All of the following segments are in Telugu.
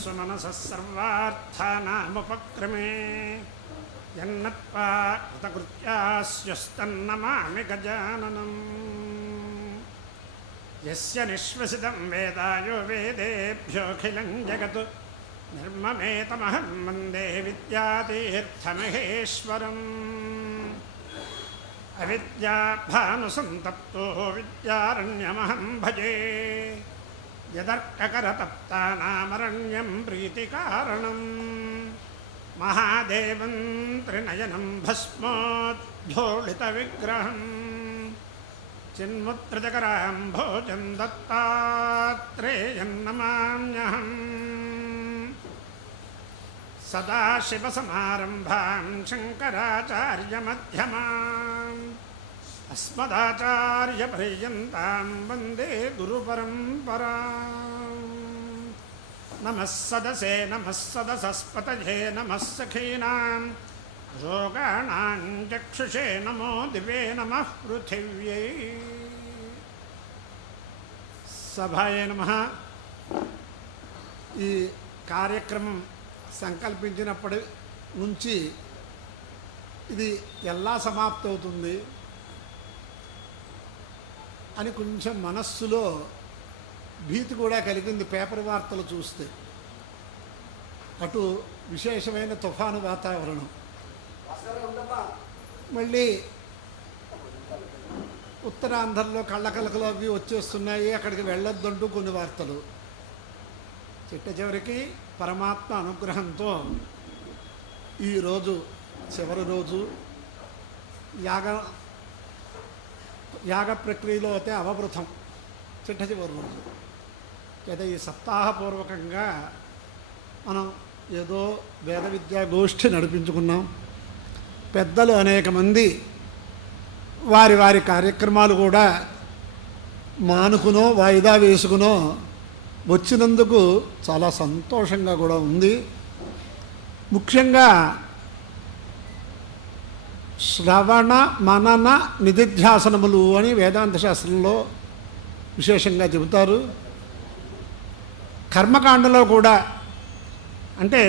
स्वमनसः सर्वार्थानामुपक्रमे यन्नत्वा कृतकृत्यास्यस्तन्नमामि गजाननम् यस्य निःश्वसितं वेदायो वेदेभ्योऽखिलं जगत् निर्ममेतमहं वन्दे विद्यातीर्थमहेश्वरम् अविद्याभानुसन्तप्तो विद्यारण्यमहं भजे यदर्ककरतप्तानामरण्यं प्रीतिकारणम् महादेवं त्रिनयनं भस्मोद्धूलितविग्रहम् चिन्मुद्रितकरां भोजं दत्तात्रेयं नमाम्यहम् सदाशिवसमारम्भां शङ्कराचार्यमध्यमाम् अस्मदाचार्यपर्यन्तां वन्दे गुरुपरम्पराम् नमः सदसे नमः सदसस्पतये नमः सखीनां रोगाणां चक्षुषे नमो दिवे नमः पृथिव्यै सभाये नमः। ఈ కార్యక్రమం సంకల్పించినప్పటి నుంచి ఇది ఎలా సమాప్తవుతుంది అని కొంచెం మనస్సులో భీతి కూడా కలిగింది. పేపర్ వార్తలు చూస్తే అటు విశేషమైన తుఫాను వాతావరణం, మళ్ళీ ఉత్తరాంధ్రలో కళ్ళకలకలు అవి వచ్చేస్తున్నాయి, అక్కడికి వెళ్ళొద్దంటూ కొన్ని వార్తలు. చిట్ట చివరికి పరమాత్మ అనుగ్రహంతో ఈరోజు చివరి రోజు యాగ ప్రక్రియలో అయితే అవబృతం చిట్ట చివరి రోజు. అయితే ఈ సప్తాహపూర్వకంగా మనం ఏదో వేద విద్యా గోష్ఠి నడిపించుకున్నాం. పెద్దలు అనేక మంది వారి వారి కార్యక్రమాలు కూడా మానుకునో వాయిదా వేసుకునో వచ్చినందుకు చాలా సంతోషంగా కూడా ఉంది. ముఖ్యంగా శ్రవణ మనన నిధిధ్యాసనములు అని వేదాంత శాస్త్రంలో విశేషంగా చెబుతారు. కర్మకాండలో కూడా, అంటే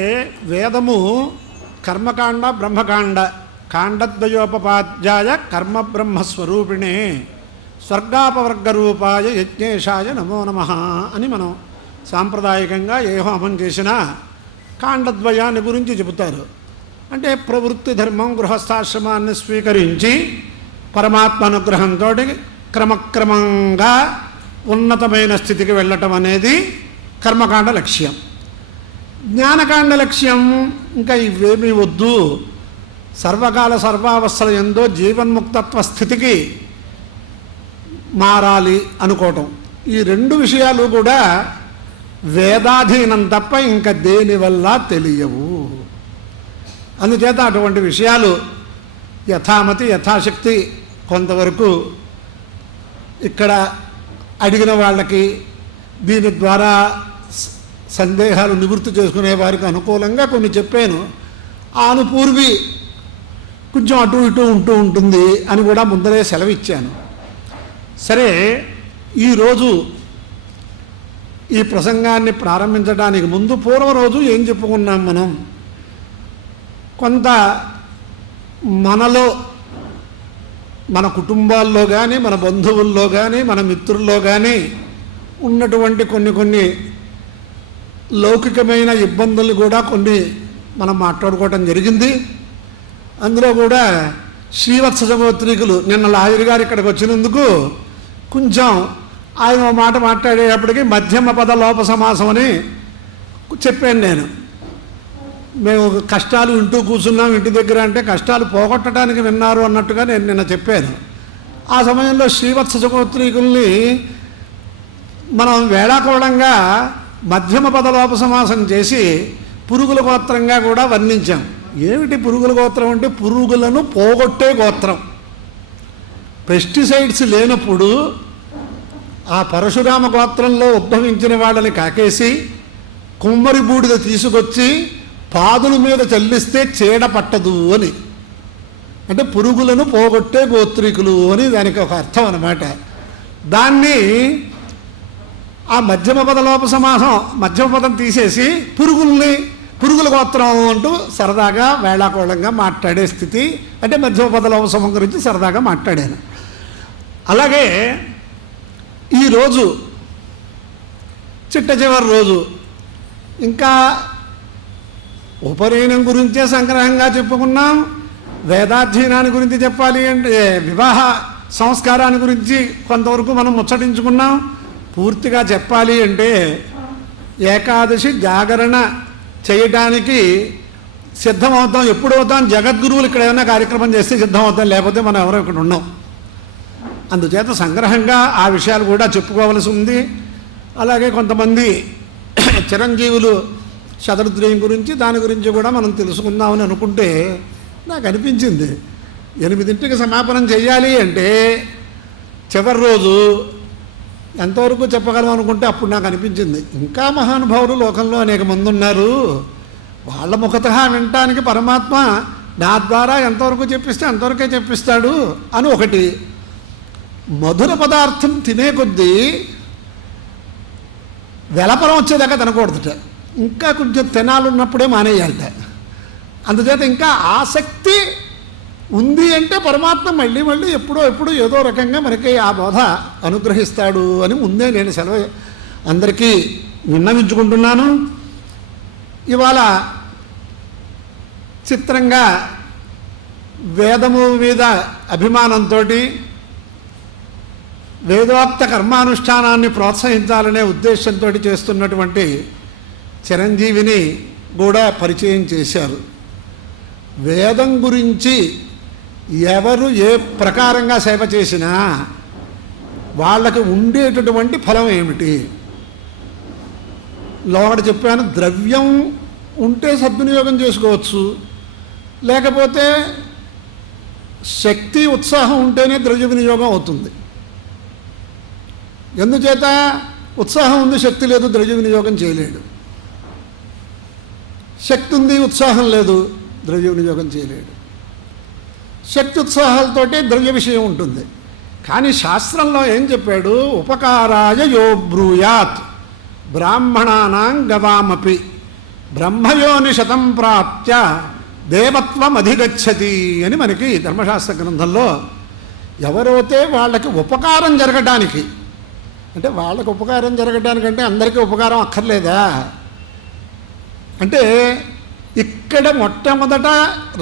వేదము కర్మకాండ బ్రహ్మకాండ కాండద్వయోపపాధ్యాయ కర్మ బ్రహ్మస్వరూపిణే స్వర్గాపవర్గ రూపాయ యజ్ఞేశాయ నమో నమః అని మనం సాంప్రదాయకంగా ఏ హోమం చేసినా కాండద్వయాన్ని గురించి చెబుతారు. అంటే ప్రవృత్తి ధర్మం గృహస్థాశ్రమాన్ని స్వీకరించి పరమాత్మ అనుగ్రహంతో క్రమక్రమంగా ఉన్నతమైన స్థితికి వెళ్ళటం అనేది కర్మకాండ లక్ష్యం. జ్ఞానకాండ లక్ష్యం ఇంకా ఇవేమీ వద్దు, సర్వకాల సర్వావస్థల యందు జీవన్ముక్తత్వ స్థితికి మారాలి అనుకోవటం. ఈ రెండు విషయాలు కూడా వేదాధీనం తప్ప ఇంకా దేనివల్ల తెలియవు. అందుచేత అటువంటి విషయాలు యథామతి యథాశక్తి కొంతవరకు ఇక్కడ అడిగిన వాళ్ళకి దీని ద్వారా సందేహాలు నివృత్తి చేసుకునే వారికి అనుకూలంగా కొన్ని చెప్పాను. ఆ అనుపూర్వి కొంచెం అటు ఇటు ఉంటూ ఉంటుంది అని కూడా ముందరే సెలవిచ్చాను. సరే, ఈరోజు ఈ ప్రసంగాన్ని ప్రారంభించడానికి ముందు పూర్వ రోజు ఏం చెప్పుకున్నాం మనం? కొంత మనలో, మన కుటుంబాల్లో కానీ మన బంధువుల్లో కానీ మన మిత్రుల్లో కానీ ఉన్నటువంటి కొన్ని లౌకికమైన ఇబ్బందులు కూడా కొన్ని మనం మాట్లాడుకోవటం జరిగింది. అందులో కూడా శ్రీవత్స సగోత్రీకులు నిన్న లాయర్ గారు ఇక్కడికి వచ్చినందుకు కొంచెం ఆయన మాట మాట్లాడేటప్పటికీ మధ్యమ పద లోప సమాసం అని చెప్పాను నేను. మేము కష్టాలు వింటూ కూర్చున్నాం ఇంటి దగ్గర అంటే కష్టాలు పోగొట్టడానికి విన్నారు అన్నట్టుగా నేను నిన్న చెప్పాను. ఆ సమయంలో శ్రీవత్స సగోత్రీకుల్ని మనం వేళాకోళంగా మధ్యమ పద లోప సమాసం చేసి పురుగుల గోత్రంగా కూడా వర్ణించాం. ఏమిటి పురుగుల గోత్రం అంటే పురుగులను పోగొట్టే గోత్రం. పెస్టిసైడ్స్ లేనప్పుడు ఆ పరశురామ గోత్రంలో ఉద్భవించిన వాళ్ళని కాకేసి కుమ్మరి బూడిద తీసుకొచ్చి పాదుల మీద చల్లిస్తే చీడ పట్టదు అని, అంటే పురుగులను పోగొట్టే గోత్రికులు అని దానికి ఒక అర్థం అన్నమాట. దాన్ని ఆ మధ్యమ పద లోప సమాసం మధ్యమ పదం తీసేసి పురుగుల గోత్రం అంటూ సరదాగా వేళాకోళంగా మాట్లాడే స్థితి. అంటే మధ్యమ పద లోప సమం గురించి సరదాగా మాట్లాడాను. అలాగే ఈరోజు చిట్ట చివరి రోజు ఇంకా ఉపనయనం గురించే సంగ్రహంగా చెప్పుకున్నాం. వేదాధ్యయనాన్ని గురించి చెప్పాలి అంటే వివాహ సంస్కారాన్ని గురించి కొంతవరకు మనం ముచ్చటించుకున్నాం. పూర్తిగా చెప్పాలి అంటే ఏకాదశి జాగరణ చేయటానికి సిద్ధమవుతాం. ఎప్పుడు అవుతాం? జగద్గురువులు ఇక్కడ ఏమైనా కార్యక్రమం చేస్తే సిద్ధమవుతాం, లేకపోతే మనం ఎవరో ఇక్కడ ఉన్నాం. అందుచేత సంగ్రహంగా ఆ విషయాలు కూడా చెప్పుకోవలసి ఉంది. అలాగే కొంతమంది చిరంజీవులు శతరుద్రయం గురించి దాని గురించి కూడా మనం తెలుసుకుందామని అనుకుంటే నాకు అనిపించింది 8ంటికి సమాపనం చెయ్యాలి అంటే చివరి రోజు ఎంతవరకు చెప్పగలం అనుకుంటే అప్పుడు నాకు అనిపించింది ఇంకా మహానుభావులు లోకంలో అనేక మంది ఉన్నారు, వాళ్ళ ముఖతః వినటానికి పరమాత్మ నా ద్వారా ఎంతవరకు చెప్పిస్తే అంతవరకే చెప్పిస్తాడు అని ఒకటి. మధుర పదార్థం తినే కొద్దీ వెలపరం వచ్చేదాకా తినకూడదుట, ఇంకా కొంచెం తినాలున్నప్పుడే మానేయాలట. అందుచేత ఇంకా ఆసక్తి ఉంది అంటే పరమాత్మ మళ్ళీ మళ్ళీ ఎప్పుడో ఏదో రకంగా మనకి ఆ బోధ అనుగ్రహిస్తాడు అని ముందే నేను సెలవు అందరికీ విన్నవించుకుంటున్నాను. ఇవాళ చిత్రంగా వేదము మీద అభిమానంతో వేదోక్త కర్మానుష్ఠానాన్ని ప్రోత్సహించాలనే ఉద్దేశంతో చేస్తున్నటువంటి చిరంజీవిని కూడా పరిచయం చేశారు. వేదం గురించి ఎవరు ఏ ప్రకారంగా సేవ చేసినా వాళ్ళకి ఉండేటటువంటి ఫలం ఏమిటి? లోపల చెప్పాను, ద్రవ్యం ఉంటే సద్వినియోగం చేసుకోవచ్చు, లేకపోతే శక్తి ఉత్సాహం ఉంటేనే ద్రవ్య వినియోగం అవుతుంది. ఎందుచేత ఉత్సాహం ఉంది శక్తి లేదు, ద్రవ్య వినియోగం చేయలేడు. శక్తి ఉంది ఉత్సాహం లేదు, ద్రవ్య వినియోగం చేయలేడు. శక్తి ఉత్సాహాలతోటి ద్రవ్య విషయం ఉంటుంది. కానీ శాస్త్రంలో ఏం చెప్పాడు? ఉపకారాయ యో బ్రూయాత్ బ్రాహ్మణానాం గవామపి బ్రహ్మయోని శతం ప్రాప్త్య దేవత్వం అధిగచ్చతి అని మనకి ధర్మశాస్త్ర గ్రంథంలో ఎవరైతే వాళ్ళకి ఉపకారం జరగడానికి, అంటే వాళ్ళకి ఉపకారం జరగడానికంటే అందరికీ ఉపకారం అక్కర్లేదా అంటే ఇక్కడ మొట్టమొదట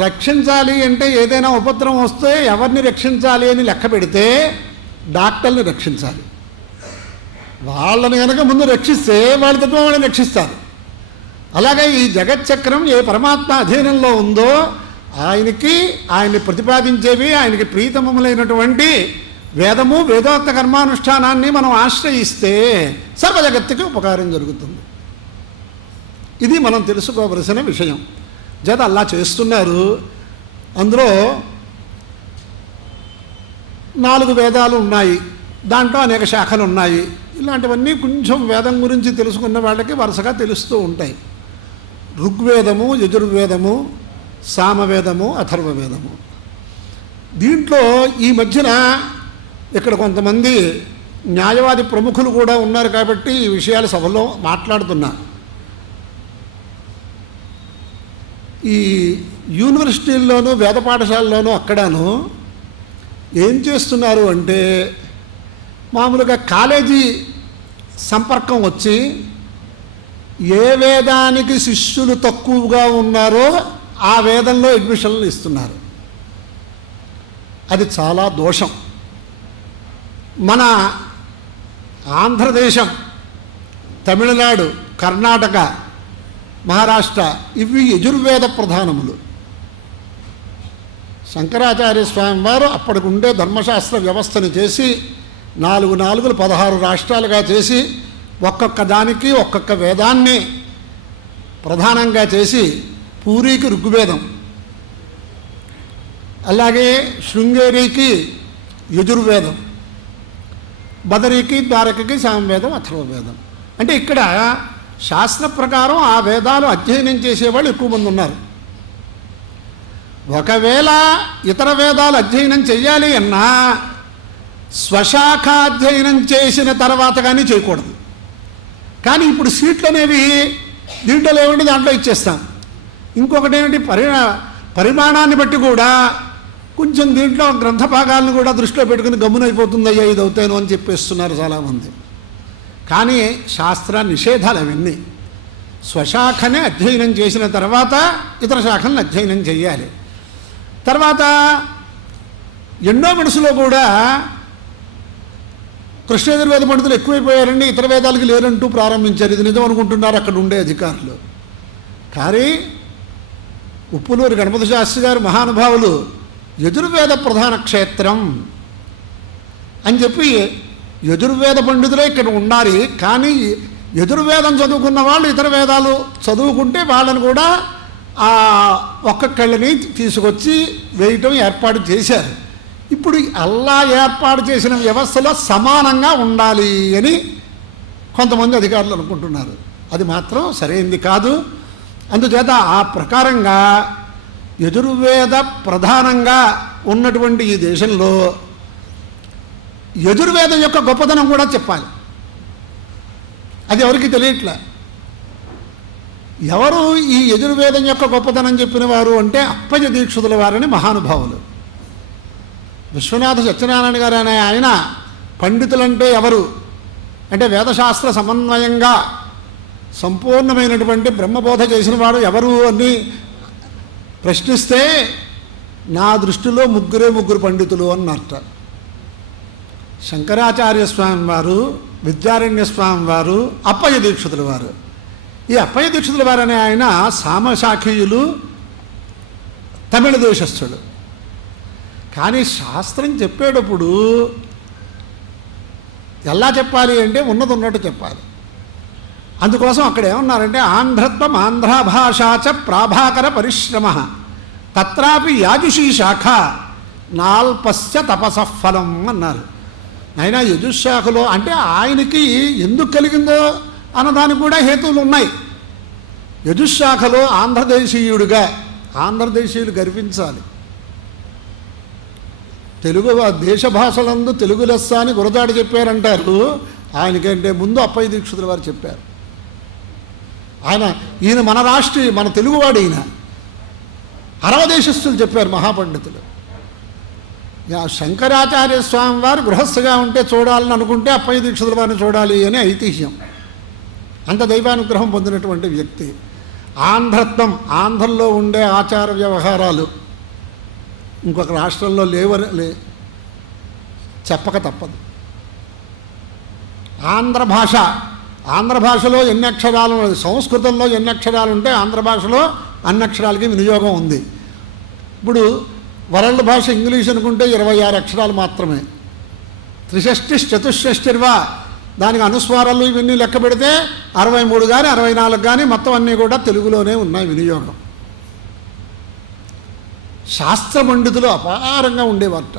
రక్షించాలి అంటే ఏదైనా ఉపద్రవం వస్తే ఎవరిని రక్షించాలి అని లెక్క పెడితే డాక్టర్ని రక్షించాలి. వాళ్ళని కనుక ముందు రక్షిస్తే వాళ్ళ తత్వం వాళ్ళని రక్షిస్తారు. అలాగే ఈ జగచ్చక్రం ఏ పరమాత్మ అధీనంలో ఉందో ఆయన్ని ప్రతిపాదించేవి ఆయనకి ప్రీతమములైనటువంటి వేదము వేదోక్త కర్మానుష్ఠానాన్ని మనం ఆశ్రయిస్తే సర్వ జగత్తుకి ఉపకారం జరుగుతుంది. ఇది మనం తెలుసుకోవలసిన విషయం. చేత అలా చేస్తున్నారు. అందులో 4 వేదాలు ఉన్నాయి, దాంట్లో అనేక శాఖలు ఉన్నాయి. ఇలాంటివన్నీ కొంచెం వేదం గురించి తెలుసుకున్న వాళ్ళకి వరుసగా తెలుస్తూ ఉంటాయి. ఋగ్వేదము, యజుర్వేదము, సామవేదము, అథర్వవేదము. దీంట్లో ఈ మధ్యన ఇక్కడ కొంతమంది న్యాయవాది ప్రముఖులు కూడా ఉన్నారు కాబట్టి ఈ విషయాలు సభలో మాట్లాడుతున్నా. ఈ యూనివర్సిటీల్లోనూ వేద పాఠశాలలోనూ అక్కడను ఏం చేస్తున్నారు అంటే మామూలుగా కాలేజీ సంపర్కం వచ్చి ఏ వేదానికి శిష్యులు తక్కువగా ఉన్నారో ఆ వేదంలో అడ్మిషన్లు ఇస్తున్నారు. అది చాలా దోషం. మన ఆంధ్రదేశం, తమిళనాడు, కర్ణాటక, మహారాష్ట్ర ఇవి యజుర్వేద ప్రధానములు. శంకరాచార్య స్వామి వారు అప్పటికి ఉండే ధర్మశాస్త్ర వ్యవస్థను చేసి 4 16 రాష్ట్రాలుగా చేసి ఒక్కొక్క దానికి ఒక్కొక్క వేదాన్ని ప్రధానంగా చేసి పూరికి ఋగ్వేదం, అలాగే శృంగేరికి యజుర్వేదం, బదరికి ద్వారకకి సామవేదం, అథర్వవేదం. అంటే ఇక్కడ శాస్త్ర ప్రకారం ఆ వేదాలు అధ్యయనం చేసేవాళ్ళు ఎక్కువ మంది ఉన్నారు. ఒకవేళ ఇతర వేదాలు అధ్యయనం చెయ్యాలి అన్నా స్వశాఖాధ్యయనం చేసిన తర్వాత కానీ చేయకూడదు. కానీ ఇప్పుడు సీట్లు అనేవి దీంట్లో లేవండి దాంట్లో ఇచ్చేస్తాం. ఇంకొకటి ఏమిటి, పరిమాణాన్ని బట్టి కూడా కొంచెం దీంట్లో గ్రంథ భాగాలను కూడా దృష్టిలో పెట్టుకుని గమ్మునైపోతుందయ్యా ఇది అవుతాను అని చెప్పేస్తున్నారు చాలామంది. కానీ శాస్త్ర నిషేధాలు అవన్నీ. స్వశాఖనే అధ్యయనం చేసిన తర్వాత ఇతర శాఖలను అధ్యయనం చేయాలి. తర్వాత ఎన్నో మనసులో కూడా కృష్ణయజుర్వేద పండితులు ఎక్కువైపోయారండి, ఇతర వేదాలకి లేరంటూ ప్రారంభించారు. ఇది నిజం అనుకుంటున్నారు అక్కడ ఉండే అధికారులు. కానీ ఉప్పులూరి గణపతి శాస్త్రి గారు మహానుభావులు యజుర్వేద ప్రధాన క్షేత్రం అని చెప్పి యజుర్వేద పండితులే ఇక్కడ ఉండాలి. కానీ యజుర్వేదం చదువుకున్న వాళ్ళు ఇతర వేదాలు చదువుకుంటే వాళ్ళని కూడా ఒక్కొక్కళ్ళని తీసుకొచ్చి వేయటం ఏర్పాటు చేశారు. ఇప్పుడు అలా ఏర్పాటు చేసిన వ్యవస్థలో సమానంగా ఉండాలి అని కొంతమంది అధికారులు అనుకుంటున్నారు. అది మాత్రం సరైనది కాదు. అందుచేత ఆ ప్రకారంగా యజుర్వేద ప్రధానంగా ఉన్నటువంటి ఈ దేశంలో యజుర్వేదం యొక్క గొప్పతనం కూడా చెప్పాలి. అది ఎవరికి తెలియట్లే. ఎవరు ఈ యజుర్వేదం యొక్క గొప్పతనం చెప్పిన వారు అంటే అప్పయ్య దీక్షితుల వారని మహానుభావులు. విశ్వనాథ సత్యనారాయణ గారు అనే ఆయన పండితులంటే ఎవరు అంటే వేదశాస్త్ర సమన్వయంగా సంపూర్ణమైనటువంటి బ్రహ్మబోధ చేసిన వాడు ఎవరు అని ప్రశ్నిస్తే నా దృష్టిలో ముగ్గురు పండితులు అన్నట్ట. శంకరాచార్య స్వామి వారు, విద్యారణ్య స్వామి వారు, అప్పయ్య దీక్షితుల వారు. ఈ అప్పయ్య దీక్షితుల వారు అనే ఆయన సామశాఖీయులు, తమిళ దేశస్థుడు. కానీ శాస్త్రం చెప్పేటప్పుడు ఎలా చెప్పాలి అంటే ఉన్నది ఉన్నట్టు చెప్పాలి. అందుకోసం అక్కడ ఏమన్నారంటే ఆంధ్రత్వం ఆంధ్రాభాషాచ ప్రాభాకర పరిశ్రమ తత్రాపి యాజుషీ శాఖ నాల్పస్య తపసఫలం అన్నారు. అయినా యజుశాఖలో అంటే ఆయనకి ఎందుకు కలిగిందో అన్నదానికి కూడా హేతువులు ఉన్నాయి. యజుశాఖలో ఆంధ్రదేశీయుడిగా ఆంధ్రదేశీయులు గర్వించాలి. తెలుగు దేశ భాషలందు తెలుగు లెస్స అని గురజాడ చెప్పారంటారు. ఆయనకంటే ముందు అప్పయ్య దీక్షితుల వారు చెప్పారు. ఈయన మన రాష్ట్రీయ మన తెలుగువాడు. ఈయన అరవ దేశస్థులు చెప్పారు మహాపండితులు. శంకరాచార్య స్వామి వారు గృహస్థగా ఉంటే చూడాలని అనుకుంటే అప్పయ్య దీక్షితుల వారిని చూడాలి అని ఐతిహ్యం. అంత దైవానుగ్రహం పొందినటువంటి వ్యక్తి. ఆంధ్రత్వం ఆంధ్రలో ఉండే ఆచార వ్యవహారాలు ఇంకొక రాష్ట్రంలో లేవని చెప్పక తప్పదు. ఆంధ్ర భాషలో ఎన్ని అక్షరాలు, సంస్కృతంలో ఎన్ని అక్షరాలు ఉంటే ఆంధ్ర భాషలో అన్ని అక్షరాలకి వినియోగం ఉంది. ఇప్పుడు వరల్డ్ భాష ఇంగ్లీష్ అనుకుంటే 26 అక్షరాలు మాత్రమే. 63 చతుషష్ఠిర్వా దానికి అనుస్వారాలు ఇవన్నీ లెక్క పెడితే 63 కానీ 64 కానీ మొత్తం అన్నీ కూడా తెలుగులోనే ఉన్నాయి వినియోగం. శాస్త్ర పండితులు అపారంగా ఉండేవారట.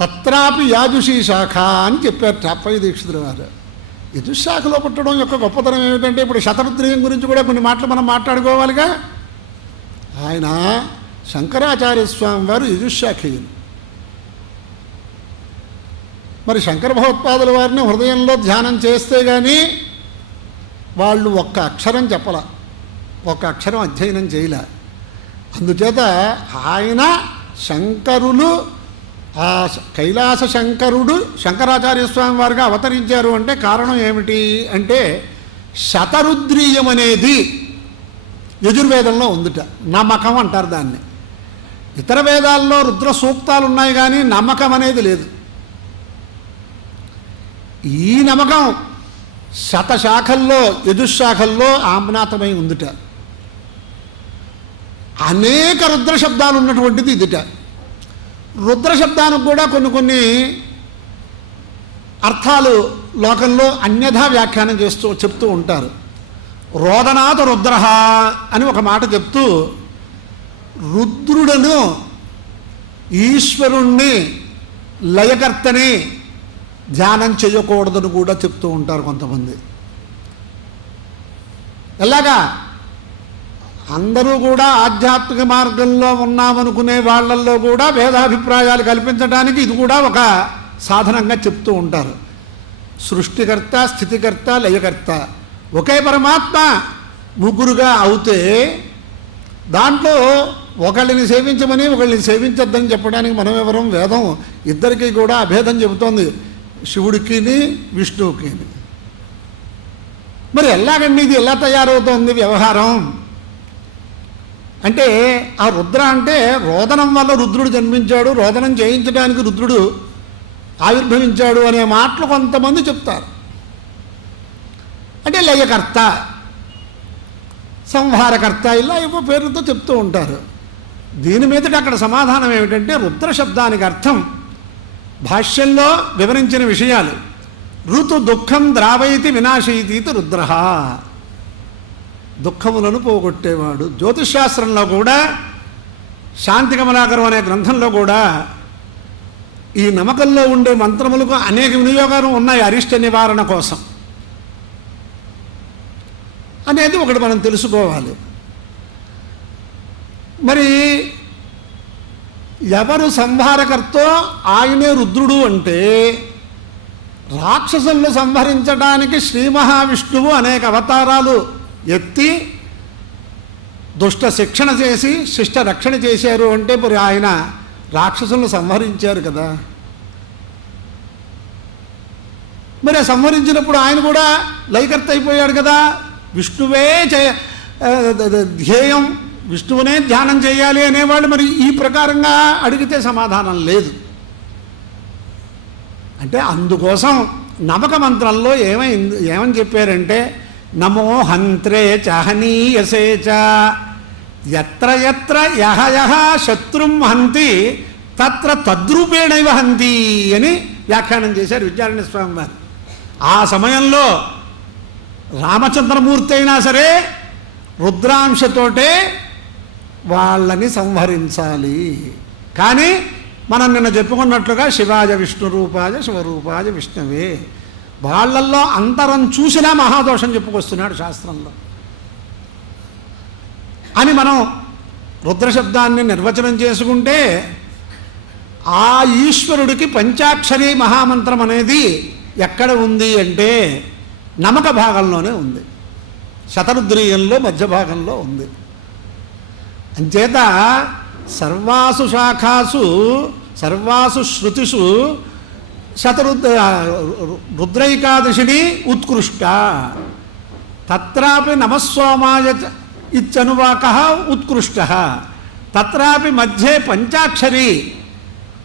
తత్రాపి యాజుషీ శాఖ అని చెప్పారు అప్పయ్య దీక్షితుల వారు. యజుశాఖలో పుట్టడం యొక్క గొప్పతనం ఏమిటంటే ఇప్పుడు శతరుద్రీయం గురించి కూడా కొన్ని మాటలు మనం మాట్లాడుకోవాలిగా. ఆయన శంకరాచార్య స్వామి వారు యజుశాఖీయులు. మరి శంకర భగవత్పాదుల వారిని హృదయంలో ధ్యానం చేస్తే కానీ వాళ్ళు ఒక్క అక్షరం చెప్పల, ఒక్క అక్షరం అధ్యయనం చేయలే. అందుచేత ఆయన శంకరులు ఆ కైలాస శంకరుడు శంకరాచార్య స్వామి వారుగా అవతరించారు అంటే కారణం ఏమిటి అంటే శతరుద్రీయం అనేది యజుర్వేదంలో ఉందిట. నమ్మకం అంటారు దాన్ని. ఇతర వేదాల్లో రుద్ర సూక్తాలు ఉన్నాయి కానీ నమ్మకం అనేది లేదు. ఈ నమ్మకం శతశాఖల్లో యజుశాఖల్లో ఆమ్నాతమై ఉందిట. అనేక రుద్ర శబ్దాలు ఉన్నటువంటిది ఇదిట. రుద్ర శబ్దానికి కూడా కొన్ని అర్థాలు లోకంలో అన్యథా వ్యాఖ్యానం చెప్తూ ఉంటారు. రోదనాథ రుద్ర అని ఒక మాట చెప్తూ రుద్రుడను ఈశ్వరుణ్ణి లయకర్తని ధ్యానం చేయకూడదని కూడా చెప్తూ ఉంటారు కొంతమంది. ఎలాగా అందరూ కూడా ఆధ్యాత్మిక మార్గంలో ఉన్నామనుకునే వాళ్ళల్లో కూడా భేదాభిప్రాయాలు కల్పించడానికి ఇది కూడా ఒక సాధనంగా చెప్తూ ఉంటారు. సృష్టికర్త, స్థితికర్త, లయకర్త ఒకే పరమాత్మ ముగ్గురుగా అవుతే దాంట్లో ఒకళ్ళని సేవించమని ఒకళ్ళని సేవించొద్దని చెప్పడానికి మనం ఎవరం? వేదం ఇద్దరికీ కూడా అభేదం చెబుతోంది, శివుడికి విష్ణువుకి. మరి ఎలాగండి ఇది ఎలా తయారవుతోంది వ్యవహారం అంటే, ఆ రుద్ర అంటే రోదనం వల్ల రుద్రుడు జన్మించాడు, రోదనం చేయించడానికి రుద్రుడు ఆవిర్భవించాడు అనే మాటలు కొంతమంది చెప్తారు. అంటే లయకర్త, సంహారకర్త, ఇలా ఏవో పేర్లతో చెప్తూ ఉంటారు. దీని మీదట అక్కడ సమాధానం ఏమిటంటే, రుద్ర శబ్దానికి అర్థం భాష్యంలో వివరించిన విషయాలు. ఋతు దుఃఖం ద్రావయితి వినాశయితీతి రుద్ర, దుఃఖములను పోగొట్టేవాడు. జ్యోతిష్శాస్త్రంలో కూడా శాంతి కమలాకరం అనే గ్రంథంలో కూడా ఈ నమ్మకంలో ఉండే మంత్రములకు అనేక వినియోగాలు ఉన్నాయి అరిష్ట నివారణ కోసం అనేది ఒకటి మనం తెలుసుకోవాలి. మరి ఎవరు సంహారకర్తో ఆయనే రుద్రుడు అంటే, రాక్షసులను సంహరించడానికి శ్రీ మహావిష్ణువు అనేక అవతారాలు ఎత్తి దుష్ట శిక్షణ చేసి శిష్ట రక్షణ చేశారు అంటే మరి ఆయన రాక్షసులను సంహరించారు కదా. మరి సంహరించినప్పుడు ఆయన కూడా లయకర్త అయిపోయాడు కదా. విష్ణువే ధ్యేయం, విష్ణువునే ధ్యానం చేయాలి అనేవాళ్ళు మరి ఈ ప్రకారంగా అడిగితే సమాధానం లేదు. అంటే అందుకోసం నమక మంత్రంలో ఏమని చెప్పారంటే, నమో హంత్రే చహనీయసే చ ఎత్ర ఎత్ర యహ యహ శత్రుం హంతి తత్ర తద్రూపేణైవ హంతి అని వ్యాఖ్యానం చేశారు విద్యారణ్య స్వామి వారు. ఆ సమయంలో రామచంద్రమూర్తి అయినా సరే రుద్రాంశతోటే వాళ్ళని సంహరించాలి. కానీ మనం నిన్న చెప్పుకున్నట్లుగా శివాయ విష్ణు రూపాయ శివరూపాయ విష్ణువే, వాళ్ళల్లో అంతరం చూసినా మహాదోషం చెప్పుకొస్తున్నాడు శాస్త్రంలో అని మనం రుద్రశబ్దాన్ని నిర్వచనం చేసుకుంటే, ఆ ఈశ్వరుడికి పంచాక్షరి మహామంత్రం అనేది ఎక్కడ ఉంది అంటే నమక భాగంలోనే ఉంది, శతరుద్రీయంలో మధ్య భాగంలో ఉంది. అంచేత సర్వాసు శాఖాసు సర్వాసు శృతిషు రుద్రైకాదశిని ఉత్కృష్ట తత్రాపి నమస్సోమాయ ఇత్యనువాక ఉత్కృష్ట తత్రాపి మధ్యే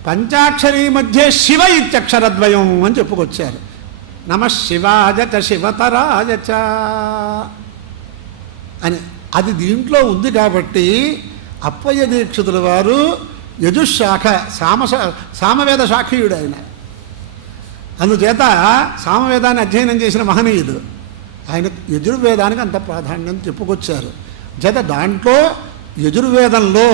పంచాక్షరీ మధ్యే శివ ఇత్యక్షరద్వయం అని చెప్పుకొచ్చారు. నమ శివాయ చ శివతరాయ చ అని అది దీంట్లో ఉంది. కాబట్టి అప్పయ్య దీక్షితుల వారు యజుశాఖ సామవేద శాఖీయుడు ఆయన. అందుచేత సామవేదాన్ని అధ్యయనం చేసిన మహనీయుడు ఆయన. యజుర్వేదానికి అంత ప్రాధాన్యం చెప్పుకొచ్చారు. చేత దాంట్లో యజుర్వేదంలో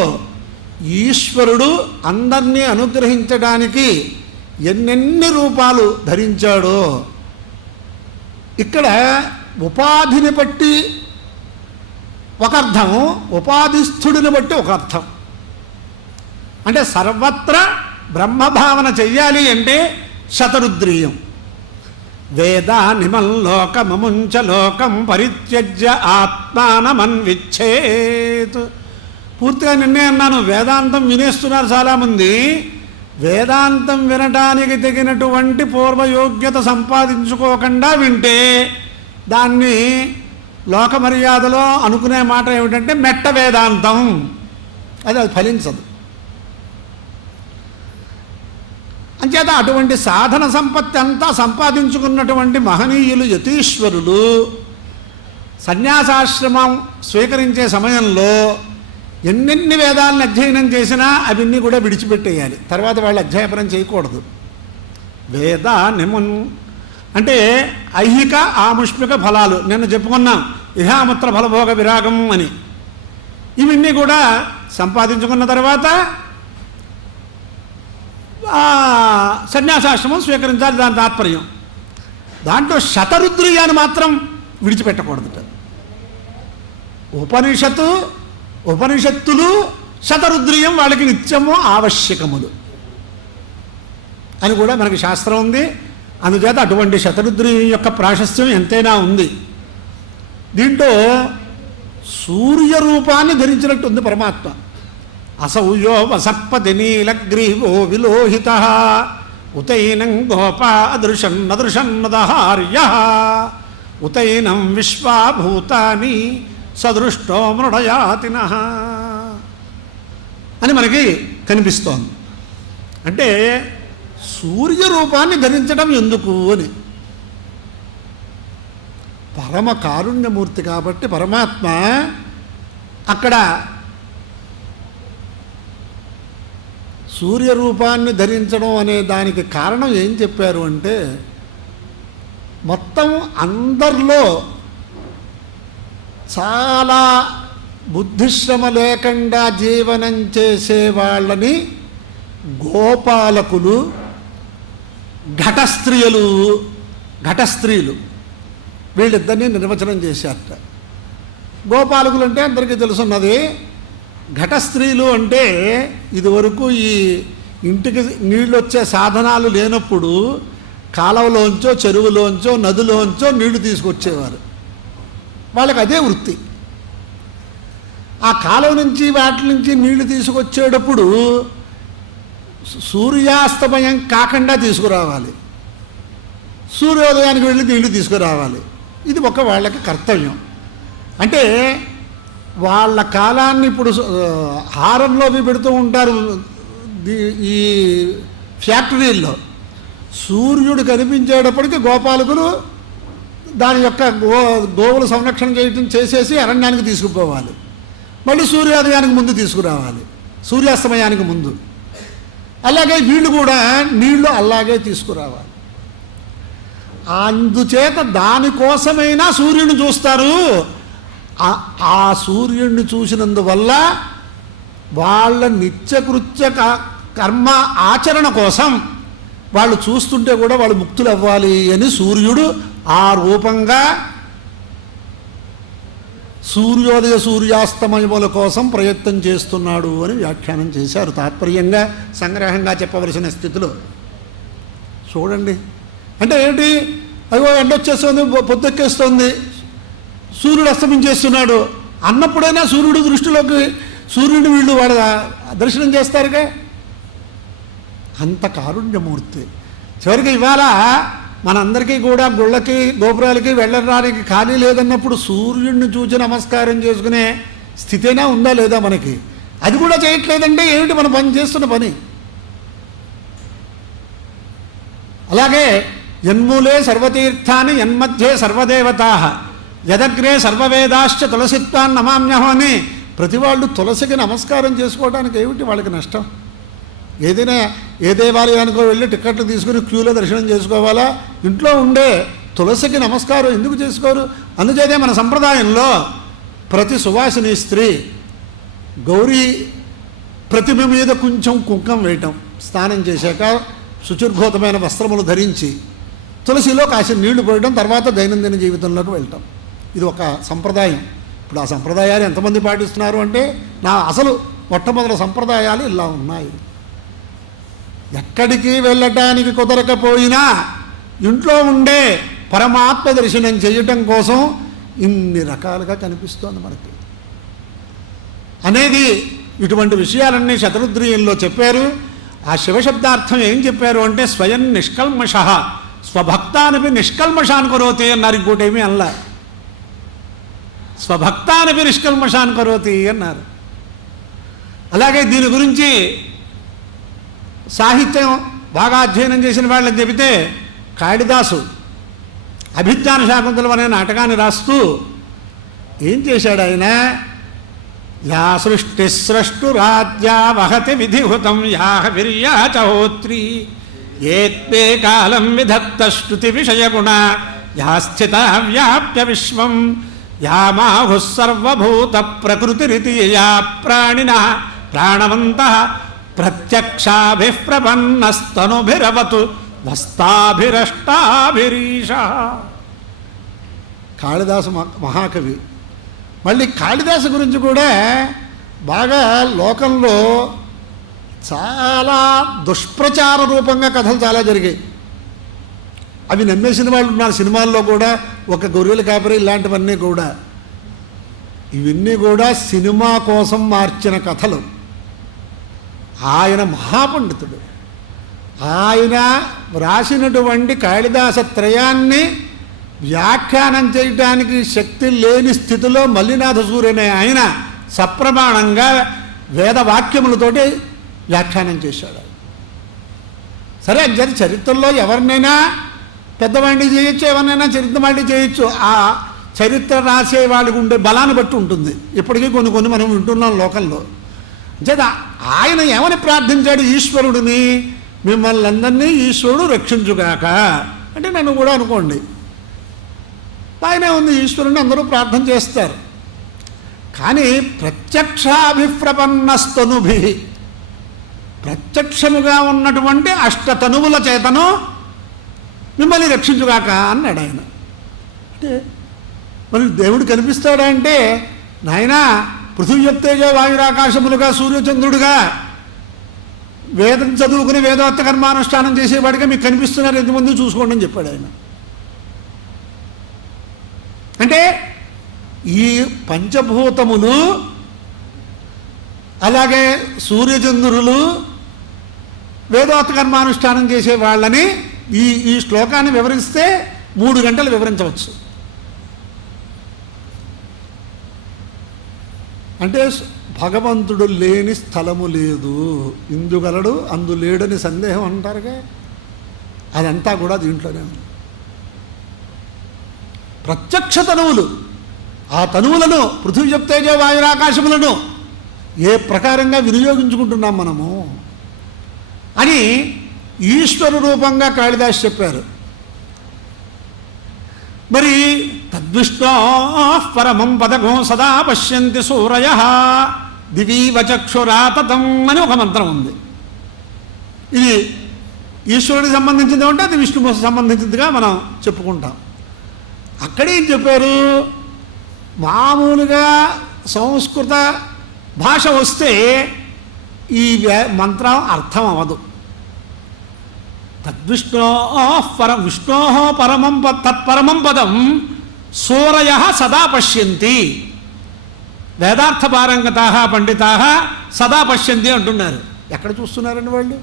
ఈశ్వరుడు అందరినీ అనుగ్రహించడానికి ఎన్నెన్ని రూపాలు ధరించాడో, ఇక్కడ ఉపాధిని బట్టి ఒక అర్థం, ఉపాధిస్థుడిని బట్టి ఒక అర్థం. అంటే సర్వత్ర బ్రహ్మభావన చెయ్యాలి అంటే శతరుద్రీయం. వేదానిమల్లోకమముంచ లోకం పరిత్యజ్య ఆత్మానమన్విచ్చేత్. పూర్తిగా నిన్నే అన్నాను, వేదాంతం వినేస్తున్నారు చాలామంది. వేదాంతం వినటానికి తగినటువంటి పూర్వయోగ్యత సంపాదించుకోకుండా వింటే దాన్ని లోక మర్యాదలో అనుకునే మాట ఏమిటంటే మెట్ట వేదాంతం, అది ఫలించదు. అంచేత అటువంటి సాధన సంపత్తి అంతా సంపాదించుకున్నటువంటి మహనీయులు యతీశ్వరులు సన్యాసాశ్రమం స్వీకరించే సమయంలో ఎన్నెన్ని వేదాలను అధ్యయనం చేసినా అవన్నీ కూడా విడిచిపెట్టేయాలి. తర్వాత వాళ్ళు అధ్యాపనం చేయకూడదు. వేద నిమున్ అంటే ఐహిక ఆముష్మిక ఫలాలు నిన్న చెప్పుకున్నాం, ఇహాముత్ర ఫలభోగ విరాగం అని. ఇవన్నీ కూడా సంపాదించుకున్న తర్వాత సన్యాసాశ్రమం స్వీకరించాలి, దాని తాత్పర్యం. దాంట్లో శతరుద్రీయాన్ని మాత్రం విడిచిపెట్టకూడదు. ఉపనిషత్తులు శతరుద్రీయం వాళ్ళకి నిత్యము ఆవశ్యకములు అని కూడా మనకి శాస్త్రం ఉంది. అందుచేత అటువంటి శతరుద్రి యొక్క ప్రాశస్త్యం ఎంతైనా ఉంది. దీంట్లో సూర్యరూపాన్ని ధరించినట్టు ఉంది పరమాత్మ. అసౌయో వసప్పతి నీలగ్రీవో విలోహిత ఉతైనం గోపాదృశన్నదృశన్నదహార్య ఉతైనం విశ్వాభూతాని సదృష్టో మృడయాతిన అని మనకి కనిపిస్తోంది. అంటే సూర్యరూపాన్ని ధరించడం ఎందుకు అని, పరమ కారుణ్యమూర్తి కాబట్టి పరమాత్మ అక్కడ సూర్యరూపాన్ని ధరించడం అనే దానికి కారణం ఏం చెప్పారు అంటే, మొత్తం అందరిలో చాలా బుద్ధిశ్రమ లేకుండా జీవనం చేసే వాళ్ళని గోపాలకులు, ఘటస్త్రీలు వీళ్ళిద్దరినీ నిర్వచనం చేశారట. గోపాలకులు అంటే అందరికీ తెలుసున్నది. ఘటస్త్రీలు అంటే ఇదివరకు ఈ ఇంటికి నీళ్ళు వచ్చే సాధనాలు లేనప్పుడు కాలువలోంచో చెరువులోంచో నదిలోంచో నీళ్లు తీసుకొచ్చేవారు. వాళ్ళకి అదే వృత్తి. ఆ కాలువ నుంచి వాటి నుంచి నీళ్లు తీసుకొచ్చేటప్పుడు సూర్యాస్తమయం కాకుండా తీసుకురావాలి, సూర్యోదయానికి వెళ్ళి నీళ్లు తీసుకురావాలి. ఇది ఒక వాళ్ళకి కర్తవ్యం. అంటే వాళ్ళ కాలాన్ని ఇప్పుడు హారంలో పెడుతూ ఉంటారు ఈ ఫ్యాక్టరీల్లో. సూర్యుడు కనిపించేటప్పటికి గోపాలకులు దాని యొక్క గోవులు సంరక్షణ చేసేసి అరణ్యానికి తీసుకుపోవాలి, మళ్ళీ సూర్యోదయానికి ముందు తీసుకురావాలి, సూర్యాస్తమయానికి ముందు. అలాగే వీళ్ళు కూడా నీళ్లు అలాగే తీసుకురావాలి. అందుచేత దానికోసమైనా సూర్యుడిని చూస్తారు. ఆ సూర్యుడిని చూసినందువల్ల వాళ్ళ నిత్యకృత్య కర్మ ఆచరణ కోసం వాళ్ళు చూస్తుంటే కూడా వాళ్ళు ముక్తులు అవ్వాలి అని సూర్యుడు ఆ రూపంగా సూర్యోదయ సూర్యాస్తమయముల కోసం ప్రయత్నం చేస్తున్నాడు అని వ్యాఖ్యానం చేశారు. తాత్పర్యంగా సంగ్రహంగా చెప్పవలసిన స్థితిలో చూడండి. అంటే ఏంటి, అయ్యో ఎండొచ్చేస్తుంది, పొద్దెక్కేస్తుంది, సూర్యుడు అస్తమించేస్తున్నాడు అన్నప్పుడైనా సూర్యుడు దృష్టిలోకి సూర్యుడిని వీళ్ళు వాళ్ళ దర్శనం చేస్తారుగా. అంత కారుణ్యమూర్తి. చివరికి ఇవాళ మనందరికీ కూడా గుళ్ళకి గోపురాలకి వెళ్ళడానికి ఖాళీ లేదన్నప్పుడు సూర్యుడిని చూసి నమస్కారం చేసుకునే స్థితైనా ఉందా లేదా మనకి? అది కూడా చేయట్లేదంటే ఏమిటి మనం పని చేస్తున్న పని? అలాగే యన్మూలే సర్వతీర్థాన్ని యన్మధ్యే సర్వదేవతా యదగ్రే సర్వవేదాశ్చ తులసిత్వాన్ నమామ్యహం అని ప్రతి వాళ్ళు తులసికి నమస్కారం చేసుకోవడానికి ఏమిటి వాళ్ళకి నష్టం? ఏదైనా ఏ దేవాలయానికో వెళ్ళి టికెట్లు తీసుకుని క్యూలో దర్శనం చేసుకోవాలా? ఇంట్లో ఉండే తులసికి నమస్కారం ఎందుకు చేసుకోరు? అందుచేతే మన సంప్రదాయంలో ప్రతి సువాసిని స్త్రీ గౌరీ ప్రతిమ మీద కొంచెం కుంకం వేయటం, స్నానం చేశాక శుచిర్భూతమైన వస్త్రములు ధరించి తులసిలో కాసి నీళ్లు పోయడం, తర్వాత దైనందిన జీవితంలోకి వెళ్ళటం. ఇది ఒక సంప్రదాయం. ఇప్పుడు ఆ సంప్రదాయాలు ఎంతమంది పాటిస్తున్నారు అంటే, నా అసలు మొట్టమొదటి సంప్రదాయాలు ఇలా ఉన్నాయి. ఎక్కడికి వెళ్ళటానికి కుదరకపోయినా ఇంట్లో ఉండే పరమాత్మ దర్శనం చేయటం కోసం ఇన్ని రకాలుగా కనిపిస్తోంది మనకి అనేది. ఇటువంటి విషయాలన్నీ శతరుద్రీయంలో చెప్పారు. ఆ శివశబ్దార్థం ఏం చెప్పారు అంటే, స్వయం నిష్కల్మష స్వభక్తానిపి నిష్కల్మషాన్ కరోతి అన్నారు. ఇంకోటేమీ అనలా, స్వభక్తానిపి నిష్కల్మషాన్ కరోతి అన్నారు. అలాగే దీని గురించి సాహిత్యం బాగా అధ్యయనం చేసిన వాళ్ళని చెబితే, కాళిదాసు అభిజ్ఞాన శాకుంతలం అనే నాటకాన్ని రాస్తూ ఏం చేశాడు ఆయన, యా సృష్టి స్రష్టురాజ్యా వహతి విధిహుతం యాహ విర్యా చహోత్రీ ఏత్తే కాలం విధత్త శృతి విషయగుణ యా స్థిత వ్యాప్య విశ్వం యా మాహు సర్వభూత ప్రకృతిరితి యా ప్రాణినః ప్రాణవంతః ప్రత్యక్షాభిః ప్రపన్నస్తనుభిరవతు వస్తాభిరష్టాభిరీష. కాళిదాసు మహాకవి. మళ్ళీ కాళిదాసు గురించి కూడా బాగా లోకంలో చాలా దుష్ప్రచార రూపంగా కథలు చాలా జరిగాయి. అవి నమ్మేసిన వాళ్ళు ఉన్నారు సినిమాల్లో కూడా. ఒక గొర్రెల కాపరి ఇలాంటివన్నీ కూడా, ఇవన్నీ కూడా సినిమా కోసం మార్చిన కథలు. ఆయన మహాపండితుడు. ఆయన వ్రాసినటువంటి కాళిదాస త్రయాన్ని వ్యాఖ్యానం చేయడానికి శక్తి లేని స్థితిలో మల్లినాథ సూర్యనే ఆయన సప్రమాణంగా వేదవాక్యములతోటి వ్యాఖ్యానం చేశాడు. సరే, అంచేత చరిత్రలో ఎవరినైనా పెద్దవాడిని చేయొచ్చు, ఎవరినైనా చరిత్రవాడిని చేయొచ్చు. ఆ చరిత్ర రాసే వాళ్ళకి ఉండే బలాన్ని బట్టి ఉంటుంది. ఇప్పటికీ కొన్ని మనం వింటున్నాం లోకంలో. అంచేత ఆయన ఏమని ప్రార్థించాడు ఈశ్వరుడిని? మిమ్మల్ని అందరినీ ఈశ్వరుడు రక్షించుగాక అంటే నన్ను కూడా అనుకోండి. ఆయనే ఉంది, ఈశ్వరుని అందరూ ప్రార్థన చేస్తారు. కానీ ప్రత్యక్షాభిప్రపన్నస్తనుభి, ప్రత్యక్షముగా ఉన్నటువంటి అష్టతనువుల చేతను మిమ్మల్ని రక్షించుగాక అన్నాడు ఆయన. అంటే మరి దేవుడు కనిపిస్తాడా అంటే, నాయన పృథివ్యత్తేజ వాయురాకాశములుగా సూర్యచంద్రుడుగా వేదం చదువుకుని వేదోక్త కర్మానుష్ఠానం చేసేవాడిగా మీకు కనిపిస్తున్నారు, ఎంతమంది చూసుకోండి అని చెప్పాడు ఆయన. అంటే ఈ పంచభూతములు అలాగే సూర్యచంద్రులు వేదోక్త కర్మానుష్ఠానం చేసే వాళ్ళని ఈ శ్లోకాన్ని వివరిస్తే 3 గంటలు వివరించవచ్చు. అంటే భగవంతుడు లేని స్థలము లేదు, ఇందుగలడు అందు లేడని సందేహం అంటారుగా, అదంతా కూడా దీంట్లోనే ఉంది. ప్రత్యక్ష తనువులు, ఆ తనువులను పృథివ్యప్తేజ వాయురాకాశములను ఏ ప్రకారంగా వినియోగించుకుంటున్నాం మనము అని ఈశ్వర రూపంగా కాళిదాసు చెప్పారు. మరి తద్విష్ణో పరమం పదగో సదా పశ్యంతి సూరయ దివీవ చక్షురాతతం అని ఒక మంత్రం ఉంది. ఇది ఈశ్వరుడికి సంబంధించింది ఉంటే అది విష్ణుమూర్తికి సంబంధించిందిగా మనం చెప్పుకుంటాం. అక్కడేం చెప్పారు? మామూలుగా సంస్కృత భాష వస్తే ఈ మంత్రం అర్థం అవ్వదు. తద్విష్ణో విష్ణో పరమం తత్పరమం పదం సూరయ సదా పశ్యంతి, వేదార్థ పారంగతా పండితా సదా పశ్యంతి అంటున్నారు. ఎక్కడ చూస్తున్నారండి వాళ్ళు?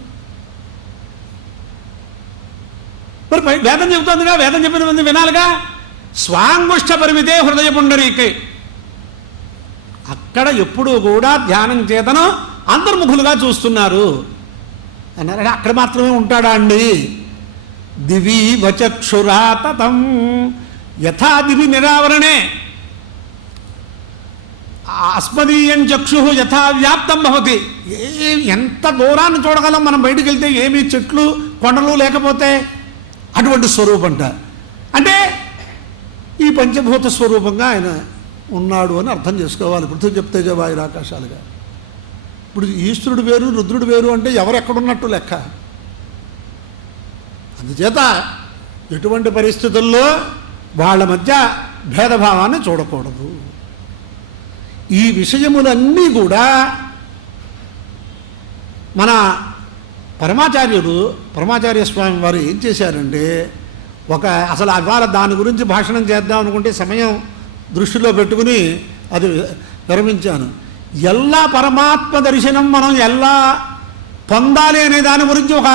మరి వేదం చెబుతుందిగా, వేదం చెప్పిన మంది వినాలిగా. స్వాంగుష్ట పరిమితే హృదయ పుండరీకే, అక్కడ ఎప్పుడూ కూడా ధ్యానం చేతను అంతర్ముఖులుగా చూస్తున్నారు అన్నారు. అక్కడ మాత్రమే ఉంటాడా అండి? దివి వచక్షురాతతం యథా దివి నిరావరణే అస్మదీయం చక్షు యథా వ్యాప్తం భవతి. ఎంత దూరాన్ని చూడగలం మనం బయటికి వెళ్తే, ఏమీ చెట్లు కొండలు లేకపోతే అటువంటి స్వరూపంట. అంటే ఈ పంచభూత స్వరూపంగా ఆయన ఉన్నాడు అని అర్థం చేసుకోవాలి. పృథివ్యప్తేజ వాయురాకాశాలుగా. ఇప్పుడు ఈశ్వరుడు వేరు రుద్రుడు వేరు అంటే ఎవరు ఎక్కడున్నట్టు లెక్క. అందుచేత ఎటువంటి పరిస్థితుల్లో వాళ్ళ మధ్య భేదభావాన్ని చూడకూడదు. ఈ విషయములన్నీ కూడా మన పరమాచార్య స్వామి వారు ఏం చేశారంటే, అసలు ఇవాళ దాని గురించి భాషణం చేద్దాం అనుకుంటే సమయం దృష్టిలో పెట్టుకుని అది విరమించాను. ఎలా పరమాత్మ దర్శనం మనం ఎలా పొందాలి అనే దాని గురించి ఒక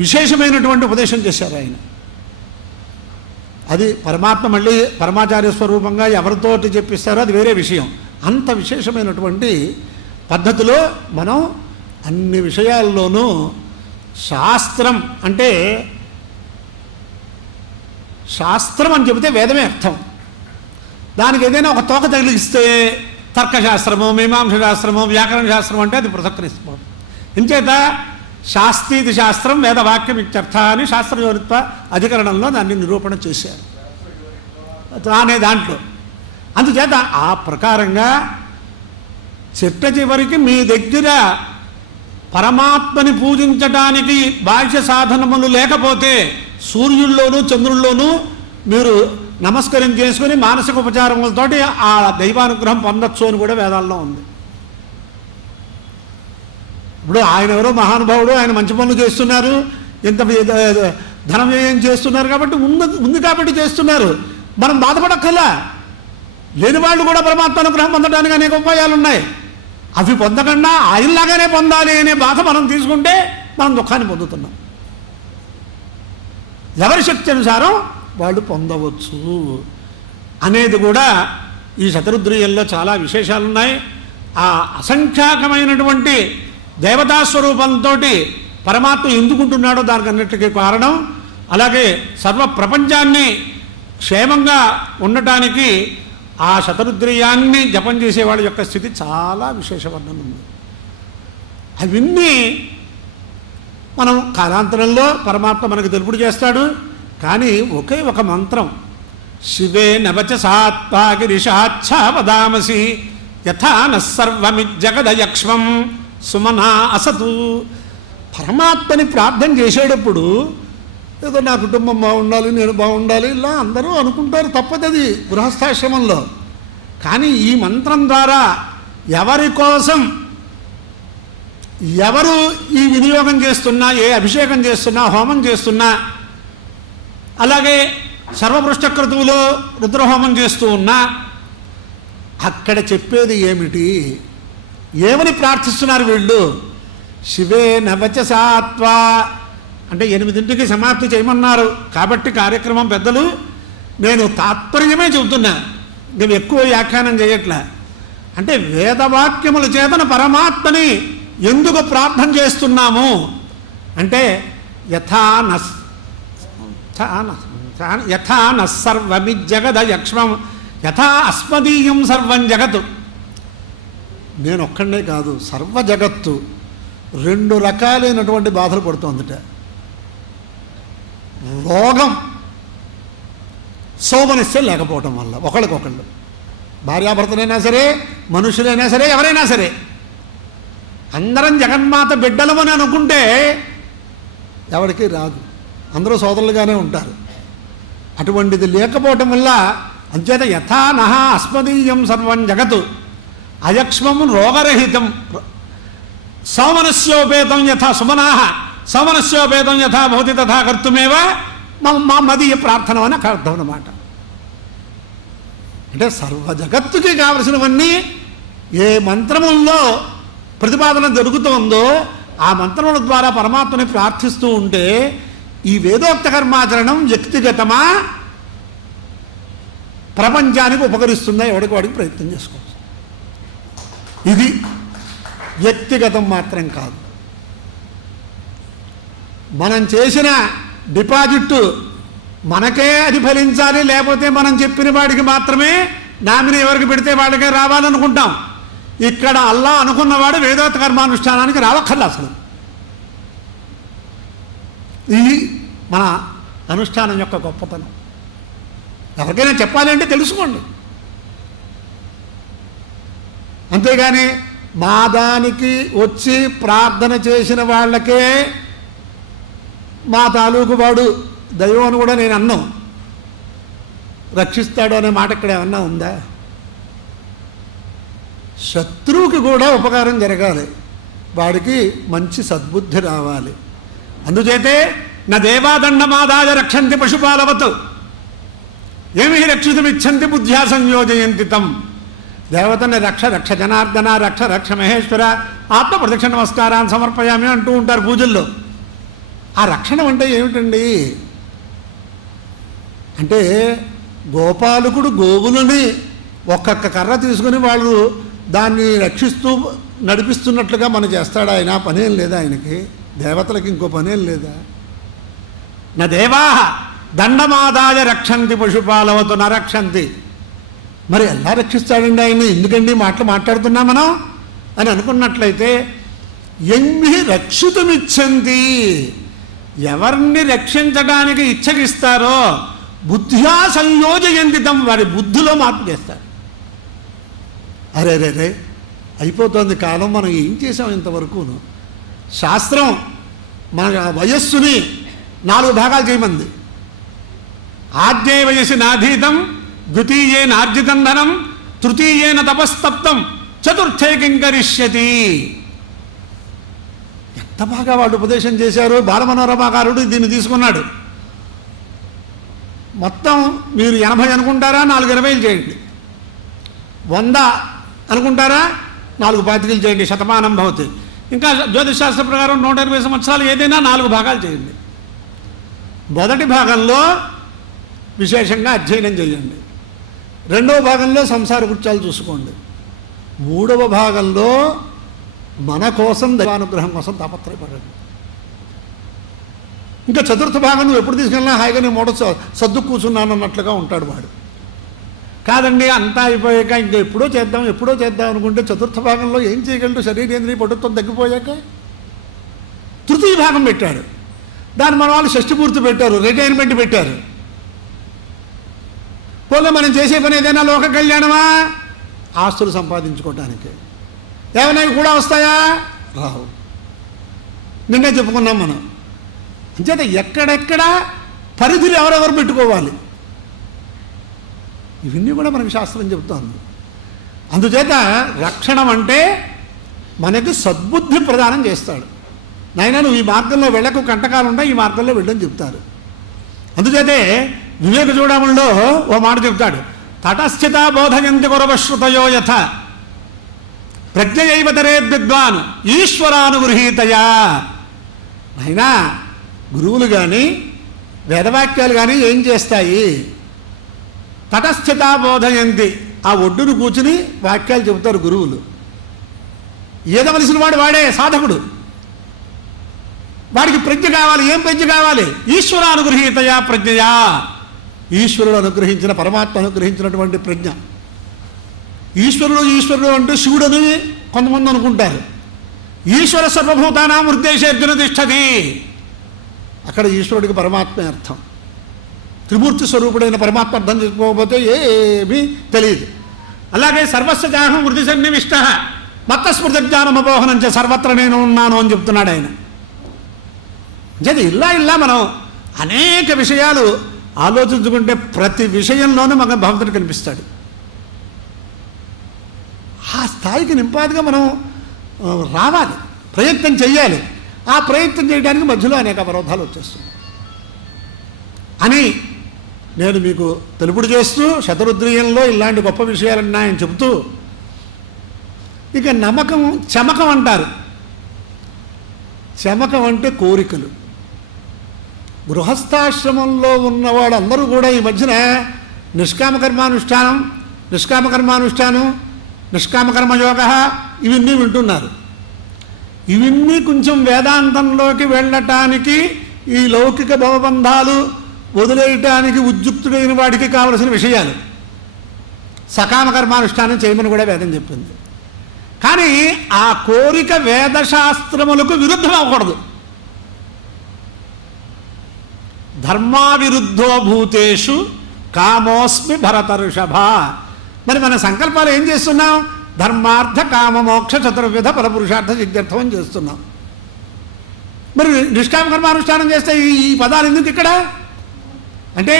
విశేషమైనటువంటి ఉపదేశం చేశారు ఆయన. అది పరమాత్మ మళ్ళీ పరమాచార్య స్వరూపంగా ఎవరితోటి చెప్పిస్తారో అది వేరే విషయం. అంత విశేషమైనటువంటి పద్ధతిలో మనం అన్ని విషయాల్లోనూ శాస్త్రం అంటే, శాస్త్రం అని చెబితే వేదమే అర్థం. దానికి ఏదైనా ఒక తోక తగిలిస్తే తర్కశాస్త్రము, మీమాంస శాస్త్రము, వ్యాకరణ శాస్త్రం అంటే అది పృథక్కరిస్తాం. ఇంచేత శాస్త్రీతి శాస్త్రం వేదవాక్యం ఇత్యర్థ అని శాస్త్రయోనిత్వ అధికరణంలో దాన్ని నిరూపణ చేశారు అనే దాంట్లో. అందుచేత ఆ ప్రకారంగా చిట్ట చివరికి మీ దగ్గర పరమాత్మని పూజించటానికి బాహ్య సాధనములు లేకపోతే సూర్యుల్లోనూ చంద్రుల్లోనూ మీరు నమస్కారం చేసుకుని మానసిక ఉపచారములతోటి ఆ దైవానుగ్రహం పొందొచ్చు అని కూడా వేదాల్లో ఉంది. ఇప్పుడు ఆయన ఎవరో మహానుభావుడు, ఆయన మంచి పనులు చేస్తున్నారు, ఇంత ధనం వ్యయం చేస్తున్నారు కాబట్టి ఉంది కాబట్టి చేస్తున్నారు. మనం బాధపడక్కర్లా. లేని వాళ్ళు కూడా పరమాత్మ అనుగ్రహం పొందడానికి అనేక ఉపాయాలు ఉన్నాయి. అవి పొందకుండా ఆయనలాగానే పొందాలి అనే బాధ మనం తీసుకుంటే మనం దుఃఖాన్ని పొందుతున్నాం. ఎవరి శక్తి అనుసారం వాళ్ళు పొందవచ్చు అనేది కూడా ఈ శతరుద్రీయంలో చాలా విశేషాలు ఉన్నాయి. ఆ అసంఖ్యాకమైనటువంటి దేవతాస్వరూపంతో పరమాత్మ ఎందుకుంటున్నాడో దానికి అన్నిటికీ కారణం. అలాగే సర్వ ప్రపంచాన్ని క్షేమంగా ఉండటానికి ఆ శతరుద్రీయాన్ని జపం చేసేవాళ్ళ యొక్క స్థితి చాలా విశేషవర్ణన ఉంది. అవన్నీ మనం కాలాంతరంలో పరమాత్మ మనకు తెలుపుడు చేస్తాడు. కానీ ఒకే ఒక మంత్రం, శివే నవచసాత్పాగిరిషాచ్ఛా వదామసి యథా నస్సర్వమిజ్జగదయక్ష్మం సుమనా అసతు. పరమాత్మని ప్రార్థన చేసేటప్పుడు ఏదో నా కుటుంబం బాగుండాలి, నేను బాగుండాలి, ఇలా అందరూ అనుకుంటారు, తప్పదది గృహస్థాశ్రమంలో. కానీ ఈ మంత్రం ద్వారా ఎవరి కోసం ఎవరు ఈ వినియోగం చేస్తున్నా, ఏ అభిషేకం చేస్తున్నా, హోమం చేస్తున్నా, అలాగే సర్వపృష్ఠక్రతువులో రుద్రహోమం చేస్తూ ఉన్నా అక్కడ చెప్పేది ఏమిటి, ఏమని ప్రార్థిస్తున్నారు వీళ్ళు? శివే నవచసాత్వా అంటే 8ంటికి సమాప్తి చేయమన్నారు కాబట్టి కార్యక్రమం పెద్దలు, నేను తాత్పర్యమే చెబుతున్నా, నేను ఎక్కువ వ్యాఖ్యానం చేయట్లే. అంటే వేదవాక్యముల చేతన పరమాత్మని ఎందుకు ప్రార్థన చేస్తున్నాము అంటే యథా నస్సర్వమిజ్జగదయక్ష్మం యథా అస్మదీయం సర్వం జగత్. నేను ఒక్కడే కాదు, సర్వ జగత్తు 2 రకాలైనటువంటి బాధలు పడుతోందిట. రోగం, సోమనస్యం లేకపోవటం వల్ల ఒకళ్ళకొకళ్ళు, భార్యాభర్తలైనా సరే, మనుషులైనా సరే, ఎవరైనా సరే అందరం జగన్మాత బిడ్డలమని అనుకుంటే ఎవరికి రాదు, అందరూ సోదరులుగానే ఉంటారు. అటువంటిది లేకపోవటం వల్ల అంచేత యథా నహ అస్మదీయం సర్వం జగత్ అయక్ష్మం రోగరహితం సౌమనస్యోపేతం యథా సుమనాహ సౌమనస్యోపేతం యథా భవతి తథా కర్తుమేవ మా మదీయ ప్రార్థన అని అర్థం అన్నమాట. అంటే సర్వ జగత్తుకి కావలసినవన్నీ ఏ మంత్రముల్లో ప్రతిపాదన జరుగుతోందో ఆ మంత్రముల ద్వారా పరమాత్మని ప్రార్థిస్తూ ఉంటే ఈ వేదోక్త కర్మాచరణం వ్యక్తిగతమా, ప్రపంచానికి ఉపకరిస్తుందా, ఎవరికి వాడికి ప్రయత్నం చేసుకోవచ్చు. ఇది వ్యక్తిగతం మాత్రం కాదు. మనం చేసిన డిపాజిట్ మనకే అది ఫలించాలి, లేకపోతే మనం చెప్పిన వాడికి మాత్రమే, నామిని ఎవరికి పెడితే వాళ్ళకే రావాలనుకుంటాం. ఇక్కడ అల్లా అనుకున్నవాడు వేదోక్త కర్మానుష్ఠానానికి రావక్కర్లా అసలు. ఇది మన అనుష్ఠానం యొక్క గొప్పతనం. ఎవరికైనా చెప్పాలంటే తెలుసుకోండి, అంతేగాని మా దానికి వచ్చి ప్రార్థన చేసిన వాళ్ళకే మా తాలూకు వాడు దైవం అని కూడా నేను అన్నాం, రక్షిస్తాడు అనే మాట ఇక్కడ ఏమన్నా ఉందా? శత్రువుకి కూడా ఉపకారం జరగాలి, వాడికి మంచి సద్బుద్ధి రావాలి. అందుచేతే నా దేవాదండమాదాయ రక్షంతి పశుపాలవత్ ఏమి రక్షితుమిచ్చంతి బుద్ధ్యా సంయోజయంతి తం. దేవతని రక్ష రక్ష జనార్దన రక్ష రక్ష మహేశ్వర ఆత్మ ప్రదక్షిణ నమస్కారాన్ని సమర్పయామి అంటూ ఉంటారు పూజల్లో. ఆ రక్షణ అంటే ఏమిటండి అంటే గోపాలకుడు గోవులని ఒక్కొక్క కర్ర తీసుకుని వాళ్ళు దాన్ని రక్షిస్తూ నడిపిస్తున్నట్లుగా మనం చేస్తాడు ఆయన. పనేం లేదా ఆయనకి? దేవతలకి ఇంకో పనేం లేదా? నా దేవా దండమాదాయ రక్షంతి పశుపాలవతు న రక్షంతి. మరి ఎలా రక్షిస్తాడండి ఆయన? ఎందుకండి మాట్లాడుతున్నాం మనం అని అనుకున్నట్లయితే ఎన్ని రక్షితుమిచ్చంతి, ఎవరిని రక్షించడానికి ఇచ్చగిస్తారో బుద్ధ్యా సంయోజయంతితం, వారి బుద్ధిలో మార్పు చేస్తారు. అరే రే రే అయిపోతుంది కాలం, మనం ఏం చేసాం ఇంతవరకును? శాస్త్రం మన వయస్సుని 4 భాగాలు చేయమంది. ఆద్యే వయసి నాధీతం, ద్వితీయే నార్జితం ధనం, తృతీయేన తపస్తప్తం, చతుర్థే కింకరిష్యతి. ఎంత బాగా వాళ్ళు ఉపదేశం చేశారు. బాలమనోరమాకారుడు దీన్ని తీసుకున్నాడు. మొత్తం మీరు 80 అనుకుంటారా, 4 20లు చేయండి. 100 అనుకుంటారా, 4 25లు చేయండి. శతమానం భవతి. ఇంకా జ్యోతిషశాస్త్ర ప్రకారం 180 సంవత్సరాలు ఏదైనా 4 భాగాలు చేయండి. మొదటి భాగంలో విశేషంగా అధ్యయనం చేయండి. రెండవ భాగంలో సంసార కృత్యాలు చూసుకోండి. మూడవ భాగంలో మన కోసం, దైవానుగ్రహం కోసం తాపత్రయపడండి. ఇంకా చతుర్థ భాగం నువ్వు ఎప్పుడు తీసుకెళ్ళినా హాయిగా నేను మూడ సర్దు కూర్చున్నాను అన్నట్లుగా ఉంటాడు వాడు. కాదండి అంతా అయిపోయాక ఇంకా ఎప్పుడో చేద్దాం అనుకుంటే చతుర్థ భాగంలో ఏం చేయగలడు? శరీరేంద్రియ పటుత్వం తగ్గిపోయాక తృతీయ భాగం పెట్టాడు. దాన్ని మన వాళ్ళు షష్ఠి పూర్తి పెట్టారు, రిటైర్మెంట్ పెట్టారు. పోలే మనం చేసే పని ఏదైనా లోక కళ్యాణమా? ఆస్తులు సంపాదించుకోవటానికి. ఏమైనా కూడా వస్తాయా? రావు. నిన్నే చెప్పుకున్నాం మనం. అంచేత ఎక్కడెక్కడ పరిధులు ఎవరెవరు పెట్టుకోవాలి ఇవన్నీ కూడా మనకు శాస్త్రం చెబుతోంది. అందుచేత రక్షణం అంటే మనకి సద్బుద్ధి ప్రదానం చేస్తాడు. నాయన నువ్వు ఈ మార్గంలో వెళ్ళకు, కంటకాలు ఉంటాయి, ఈ మార్గంలో వెళ్ళని చెప్తారు. అందుచేతే వివేక చూడముల్లో ఓ మాట చెప్తాడు, తటస్థిత బోధయంతి గురవశ్రుతయో యథ ప్రజ్ఞయైవ తరేద్విద్వాన్ ఈశ్వరానుగృహీతయా. అయినా గురువులు కానీ వేదవాక్యాలు కానీ ఏం చేస్తాయి? తటస్థిత బోధయంతి, ఆ ఒడ్డును కూర్చుని వాక్యాలు చెబుతారు గురువులు. ఏదవలసిన వాడు వాడే సాధకుడు. వాడికి ప్రజ్ఞ కావాలి. ఏం ప్రజ్ఞ కావాలి? ఈశ్వరానుగృహీతయా ప్రజ్ఞయా, ఈశ్వరుడు అనుగ్రహించిన, పరమాత్మ అనుగ్రహించినటువంటి ప్రజ్ఞ. ఈశ్వరుడు అంటే శివుడని కొంతమంది అనుకుంటారు. ఈశ్వర సర్వభూతానాం హృదయేర్జున తిష్టతి. అక్కడ ఈశ్వరుడికి పరమాత్మ అర్థం. త్రిమూర్తి స్వరూపుడైన పరమాత్మ అర్థం చేసుకోకపోతే ఏమీ తెలియదు. అలాగే సర్వస్వ జాహం వృద్ధి సన్నివిష్ట మత్తస్మృత జ్ఞానమపోహనం చే సర్వత్ర నేను ఉన్నాను అని చెప్తున్నాడు ఆయన. అంటే ఇలా మనం అనేక విషయాలు ఆలోచించుకుంటే ప్రతి విషయంలోనూ మనకు భగవంతుడు కనిపిస్తాడు. ఆ స్థాయికి నింపాదిగా మనం రావాలి, ప్రయత్నం చెయ్యాలి. ఆ ప్రయత్నం చేయడానికి మధ్యలో అనేక అవరోధాలు వచ్చేస్తున్నాయి అని నేను మీకు తెలుపుడు చేస్తూ, శతరుద్రీయంలో ఇలాంటి గొప్ప విషయాలన్నీ ఆయన చెబుతూ, ఇక నమ్మకం చమకం అంటారు. చమకం అంటే కోరికలు. గృహస్థాశ్రమంలో ఉన్నవాడు అందరూ కూడా ఈ మధ్యన నిష్కామకర్మానుష్ఠానం, నిష్కామకర్మయోగ ఇవన్నీ వింటున్నారు. ఇవన్నీ కొంచెం వేదాంతంలోకి వెళ్ళటానికి, ఈ లౌకిక భవబంధాలు వదిలేయటానికి ఉద్యుక్తుడైన వాడికి కావలసిన విషయాలు. సకామకర్మానుష్ఠానం చేయమని కూడా వేదం చెప్పింది. కానీ ఆ కోరిక వేదశాస్త్రములకు విరుద్ధం అవ్వకూడదు. ధర్మావిరుద్ధో భూతేషు కామోస్మి భరతర్షభ. మరి మన సంకల్పాలు ఏం చేస్తున్నాం? ధర్మార్థ కామ మోక్ష చతుర్విధ ఫలపురుషార్థ సిద్ధ్యర్థం అని చేస్తున్నాం. మరి నిష్కామకర్మానుష్ఠానం చేస్తే ఈ పదాలు ఎందుకు ఇక్కడ అంటే?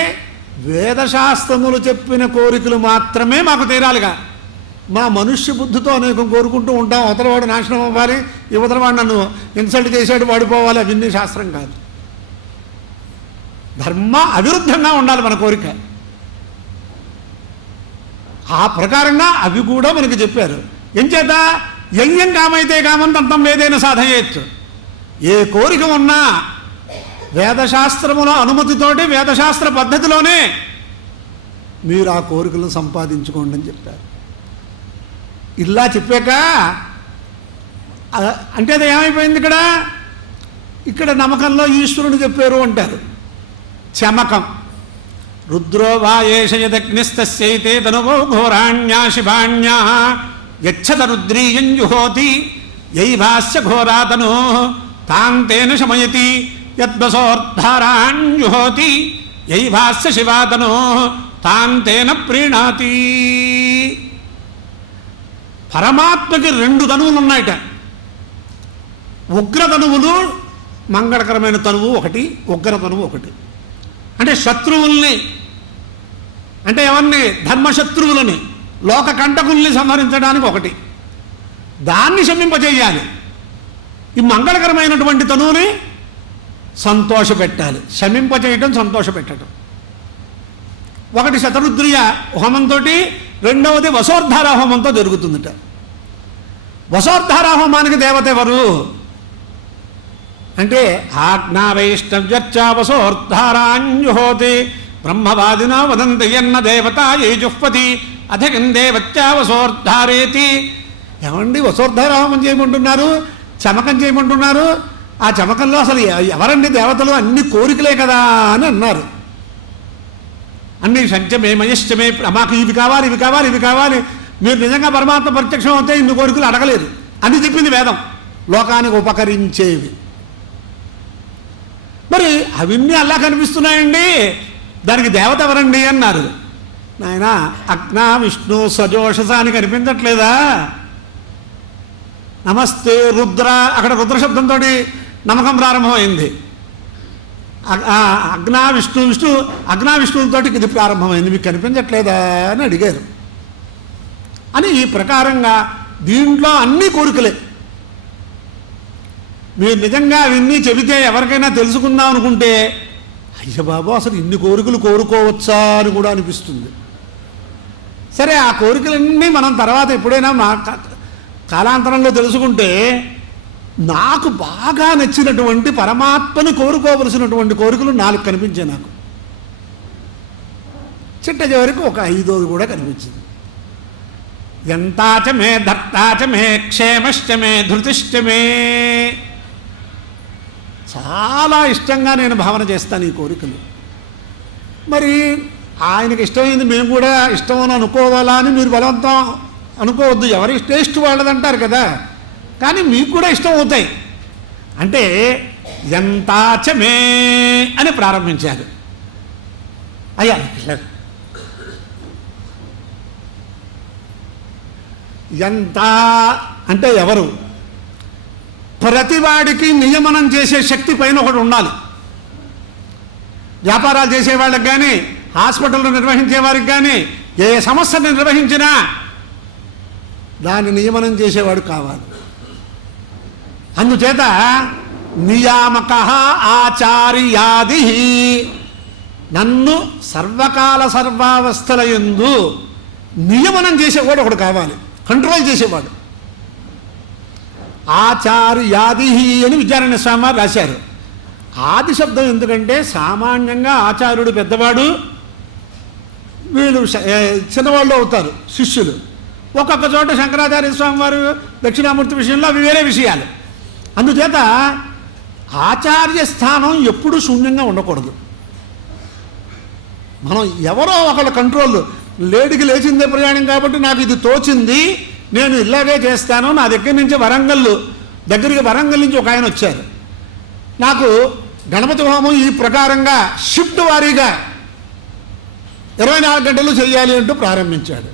వేదశాస్త్రములు చెప్పిన కోరికలు మాత్రమే మాకు తీరాలిగా. మా మనుష్య బుద్ధితో అనేకం కోరుకుంటూ ఉంటాం. అవతలవాడు నాశనం అవ్వాలి, యువతలవాడు నన్ను ఇన్సల్ట్ చేసాడు వాడిపోవాలి, అవన్నీ శాస్త్రం కాదు. ధర్మ అవిరుద్ధంగా ఉండాలి మన కోరిక. ఆ ప్రకారంగా అవి కూడా మనకి చెప్పారు. ఎంచేత యజ్ఞం కామైతే కామం తంతం వేదైన సాధయేచ్చు. ఏ కోరిక ఉన్నా వేదశాస్త్రముల అనుమతితోటి, వేదశాస్త్ర పద్ధతిలోనే మీరు ఆ కోరికలను సంపాదించుకోండి అని చెప్పారు. ఇలా చెప్పాక అంటే అది ఏమైపోయింది? ఇక్కడ నమ్మకంలో ఈశ్వరుని చెప్పారు అంటారు. చమకం. రుద్రో వా ఏషయదగ్నిస్తస్యైతే తనువో ఘోరాణ్యా శివాణ్యా యచ్చత రుద్రీయం జుహోతి యైవాస్య ఘోరాతనో తాంతేన శమయతి యద్వసోర్ధారాణ్యుహోతి యైవాస్య శివాతనో తాంతేన ప్రీణాతి. పరమాత్మకి 2 తనువులు ఉన్నాయట. ఉగ్రతనువులు, మంగళకరమైన తనువు ఒకటి, ఉగ్ర తనువు ఒకటి. అంటే శత్రువుల్ని, అంటే ఎవరిని? ధర్మశత్రువులని, లోక కంటకుల్ని సంహరించడానికి ఒకటి, దాన్ని శమింపజేయాలి. ఈ మంగళకరమైనటువంటి తనువుని సంతోషపెట్టాలి. శమింపజేయటం, సంతోషపెట్టడం. ఒకటి శతరుద్రియ హోమంతో, రెండవది వసోర్ధార హోమంతో జరుగుతుందట. వసోర్ధార హోమానికి దేవత ఎవరు అంటే ఆజ్ఞా వైష్ణవ్యర్చ వసోర్ధారాన్యుహోతి బ్రహ్మవాదిన వదంతి ఎన్న దేవత ఏ జుహ్పతి అధికం దేవత్యా వసోర్ధారేతి. ఏమండి వసోర్ధార హోమం చేయమంటున్నారు, చమకం చేయమంటున్నారు, ఆ చమకంలో అసలు ఎవరండి దేవతలు? అన్ని కోరికలే కదా అని అన్నారు. అన్ని సంచమే మయశ్చమే, మాకు ఇవి కావాలి ఇవి కావాలి ఇవి కావాలి, మీరు నిజంగా పరమాత్మ ప్రత్యక్షం అవుతే ఇన్ని కోరికలు అడగలేరు అని చెప్పింది వేదం, లోకానికి ఉపకరించేవి. మరి అవన్నీ అలా కనిపిస్తున్నాయండి, దానికి దేవత ఎవరండి అన్నారు. నాయన అగ్నా విష్ణు సజోషస అని కనిపించట్లేదా? నమస్తే రుద్ర, అక్కడ రుద్రశబ్దంతో నమ్మకం ప్రారంభమైంది. అగ్నా విష్ణు విష్ణు అగ్నా విష్ణువులతో ఇది ప్రారంభమైంది, మీకు కనిపించట్లేదా అని అడిగారు. అని ఈ ప్రకారంగా దీంట్లో అన్ని కోరికలే. మీరు నిజంగా అవన్నీ చెబితే ఎవరికైనా తెలుసుకుందాం అనుకుంటే అయ్య బాబు అసలు ఇన్ని కోరికలు కోరుకోవచ్చా అని కూడా అనిపిస్తుంది. సరే ఆ కోరికలన్నీ మనం తర్వాత ఎప్పుడైనా మా కాలాంతరంలో తెలుసుకుంటే, నాకు బాగా నచ్చినటువంటి పరమాత్మని కోరుకోవలసినటువంటి కోరికలు 4 కనిపించాయి నాకు. చిట్ట చివరికి ఒక 5వ కూడా కనిపించింది. ఎంతాచ మే ధర్తాచ మే క్షేమశ్చ మే ధృతిశ్చ మే. చాలా ఇష్టంగా నేను భావన చేస్తాను ఈ కోరికలు. మరి ఆయనకి ఇష్టమైంది మేము కూడా ఇష్టం అని అనుకోవాలా అని మీరు బలవంతం అనుకోవద్దు, ఎవరి టేస్ట్ వాళ్ళదంటారు కదా, కానీ మీకు కూడా ఇష్టం అవుతాయి. అంటే ఎంతాచమే అని ప్రారంభించారు. అయ్యా ఎంత అంటే ఎవరు? ప్రతివాడికి నియమనం చేసే శక్తి పైన ఒకటి ఉండాలి. వ్యాపారాలు చేసేవాళ్ళకి కానీ, హాస్పిటల్లో నిర్వహించే వారికి కానీ, ఏ సమస్యను నిర్వహించినా దాన్ని నియమనం చేసేవాడు కావాలి. అందుచేత నియామక ఆచార్యాది, నన్ను సర్వకాల సర్వావస్థల యందు నియమనం చేసేవాడు ఒకడు కావాలి, కంట్రోల్ చేసేవాడు. ఆచార్యాది అని విద్యారణ్య స్వామి వారు రాశారు. ఆది శబ్దం ఎందుకంటే సామాన్యంగా ఆచార్యుడు పెద్దవాడు, వీళ్ళు చిన్నవాళ్ళు అవుతారు శిష్యులు. ఒక్కొక్క చోట శంకరాచార్య స్వామి వారు దక్షిణామూర్తి విషయంలో అవి వేరే విషయాలు. అందుచేత ఆచార్య స్థానం ఎప్పుడూ శూన్యంగా ఉండకూడదు. మనం ఎవరో ఒకళ్ళ కంట్రోల్, లేడికి లేచిందే ప్రయాణం కాబట్టి నాకు ఇది తోచింది నేను ఇలాగే చేస్తాను. నా దగ్గర నుంచి వరంగల్ నుంచి ఒక ఆయన వచ్చారు, నాకు గణపతి హోమం ఈ ప్రకారంగా షిఫ్ట్ వారీగా 24 గంటలు చేయాలి అంటూ ప్రారంభించాడు.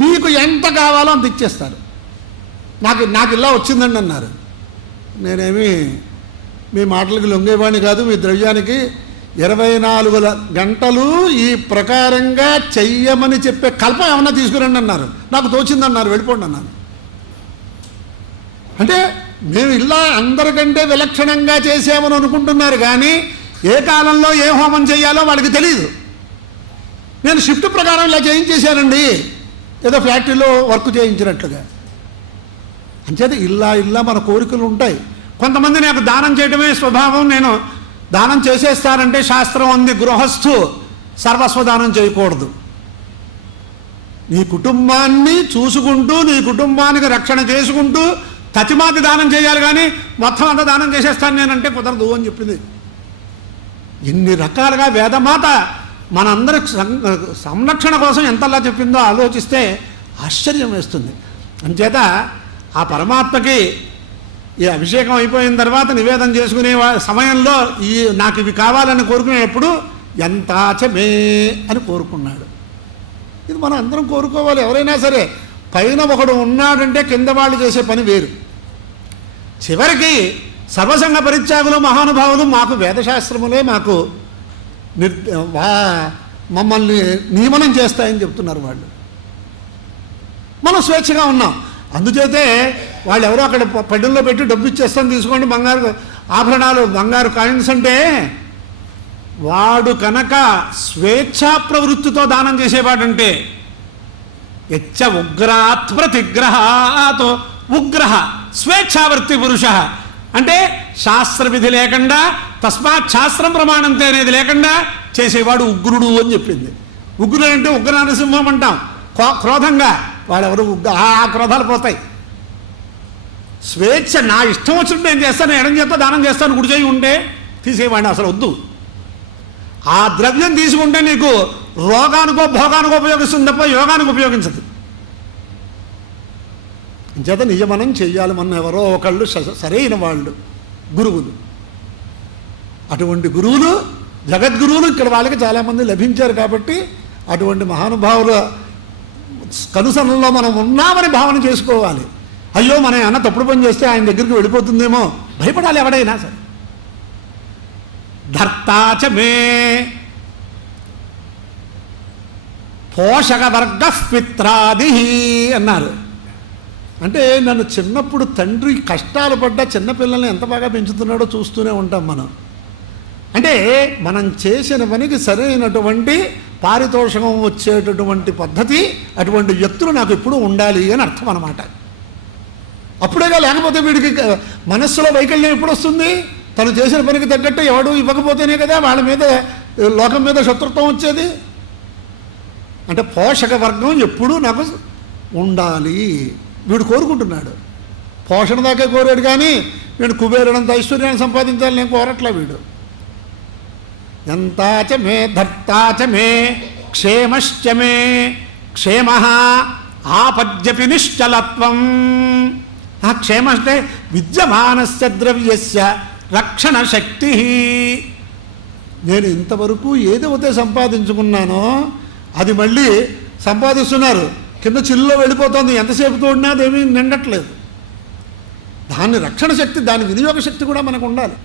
మీకు ఎంత కావాలో అంత ఇచ్చేస్తారు. నాకు ఇలా వచ్చిందండి అన్నారు. నేనేమి మీ మాటలకి లొంగేవాడిని కాదు, మీ ద్రవ్యానికి 24 గంటలు ఈ ప్రకారంగా చెయ్యమని చెప్పే కల్పం ఏమన్నా తీసుకురండి అన్నారు. నాకు తోచిందన్నారు, వెళ్ళిపోండి అన్నాను. అంటే మేము ఇలా అందరికంటే విలక్షణంగా చేసామని అనుకుంటున్నారు, కానీ ఏ కాలంలో ఏ హోమం చేయాలో వాళ్ళకి తెలియదు. నేను షిఫ్ట్ ప్రకారం ఇలా చేయించేశానండి, ఏదో ఫ్యాక్టరీలో వర్క్ చేయించినట్లుగా. అంచేత ఇలా మన కోరికలు ఉంటాయి. కొంతమంది నాకు దానం చేయడమే స్వభావం, నేను దానం చేసేస్తానంటే శాస్త్రం ఉంది, గృహస్థు సర్వస్వదానం చేయకూడదు. నీ కుటుంబాన్ని చూసుకుంటూ, నీ కుటుంబానికి రక్షణ చేసుకుంటూ తతిమాతి దానం చేయాలి, కానీ మొత్తం అంతా దానం చేసేస్తాను నేనంటే కుదరదు అని చెప్పింది. ఇన్ని రకాలుగా వేదమాత మనందరి సంరక్షణ కోసం ఎంతలా చెప్పిందో ఆలోచిస్తే ఆశ్చర్యం వేస్తుంది. అంచేత ఆ పరమాత్మకి ఈ అభిషేకం అయిపోయిన తర్వాత నివేదన చేసుకునే సమయంలో నాకు ఇవి కావాలని కోరుకునేటప్పుడు ఎంతాచమే అని కోరుకున్నాడు. ఇది మనం అందరం కోరుకోవాలి. ఎవరైనా సరే పైన ఒకడు ఉన్నాడంటే కింద వాళ్ళు చేసే పని వేరు. చివరికి సర్వసంగ పరిత్యాగులు మహానుభావులు మాకు వేదశాస్త్రములే మాకు మమ్మల్ని నియమనం చేస్తాయని చెప్తున్నారు వాళ్ళు. మనం స్వేచ్ఛగా ఉన్నాం. అందుచేతే వాళ్ళు ఎవరో అక్కడ పడ్డంలో పెట్టి డబ్బు ఇచ్చేస్తాను తీసుకోండి, బంగారు ఆభరణాలు బంగారు కాయిన్స్ అంటే వాడు కనుక స్వేచ్ఛా ప్రవృత్తితో దానం చేసేవాడంటే యచ్చ ఉగ్రాత్ ప్రతిగ్రహాతో ఉగ్రహ స్వేచ్ఛావర్తి పురుష అంటే శాస్త్రవిధి లేకుండా తస్మాత్ శాస్త్రం ప్రమాణంతే అనేది లేకుండా చేసేవాడు ఉగ్రుడు అని చెప్పింది. ఉగ్రుడు అంటే ఉగ్ర నరసింహం అంటాం. క్రోధంగా వాడెవరు ఆ క్రోధాలు పోతాయి. స్వేచ్ఛ నా ఇష్టం వచ్చినట్టు నేను చేస్తాను, ఎడం చేస్తా దానం చేస్తాను, గుడి చేయి ఉంటే తీసేవాడిని అసలు వద్దు. ఆ ద్రవ్యం తీసుకుంటే నీకు రోగానికో భోగానికో ఉపయోగిస్తుంది తప్ప యోగానికి ఉపయోగించదు. చేత నియమనం చెయ్యాలి. మన ఎవరో ఒకళ్ళు సరైన వాళ్ళు గురువులు. అటువంటి గురువులు జగద్గురువులు ఇక్కడ వాళ్ళకి చాలామంది లభించారు. కాబట్టి అటువంటి మహానుభావుల కనుసనలో మనం ఉన్నామని భావన చేసుకోవాలి. అయ్యో మనం అన్న తప్పుడు పని చేస్తే ఆయన దగ్గరికి వెళ్ళిపోతుందేమో భయపడాలి ఎవడైనా సరే. ధర్తాచ మే పోషకవర్గ పిత్రాది అన్నారు. అంటే నన్ను చిన్నప్పుడు తండ్రి కష్టాలు పడ్డ చిన్నపిల్లల్ని ఎంత బాగా పెంచుతున్నాడో చూస్తూనే ఉంటాం మనం. అంటే మనం చేసిన పనికి సరైనటువంటి పారితోషికం వచ్చేటటువంటి పద్ధతి అటువంటి వ్యక్తులు నాకు ఎప్పుడూ ఉండాలి అని అర్థం అన్నమాట. అప్పుడేగా, లేకపోతే వీడికి మనస్సులో వైకల్యం ఎప్పుడు వస్తుంది? తను చేసిన పనికి తగ్గట్టు ఎవడు ఇవ్వకపోతేనే కదా వాళ్ళ మీద లోకం మీద శత్రుత్వం వచ్చేది. అంటే పోషక వర్గం ఎప్పుడూ నాకు ఉండాలి వీడు కోరుకుంటున్నాడు. పోషణ దాకే కోరాడు కానీ వీడు కుబేరుడంత ఐశ్వర్యాన్ని సంపాదించాలి నేను కోరట్లే. వీడు ఎంతాచ మే ధర్తాచ మే క్షేమశ్చ మే క్షేమ ఆపద్యపి నిశ్చలత్వం. ఆ క్షేమ అంటే విద్యమానస్య ద్రవ్యస్య రక్షణ శక్తి. నేను ఇంతవరకు ఏదైతే సంపాదించుకున్నానో అది మళ్ళీ సంపాదిస్తున్నారు, కింద చిల్లులో వెళ్ళిపోతుంది. ఎంతసేపు తోడినా అదేమీ నిండట్లేదు. దాన్ని రక్షణ శక్తి, దాని వినియోగ శక్తి కూడా మనకు ఉండాలి.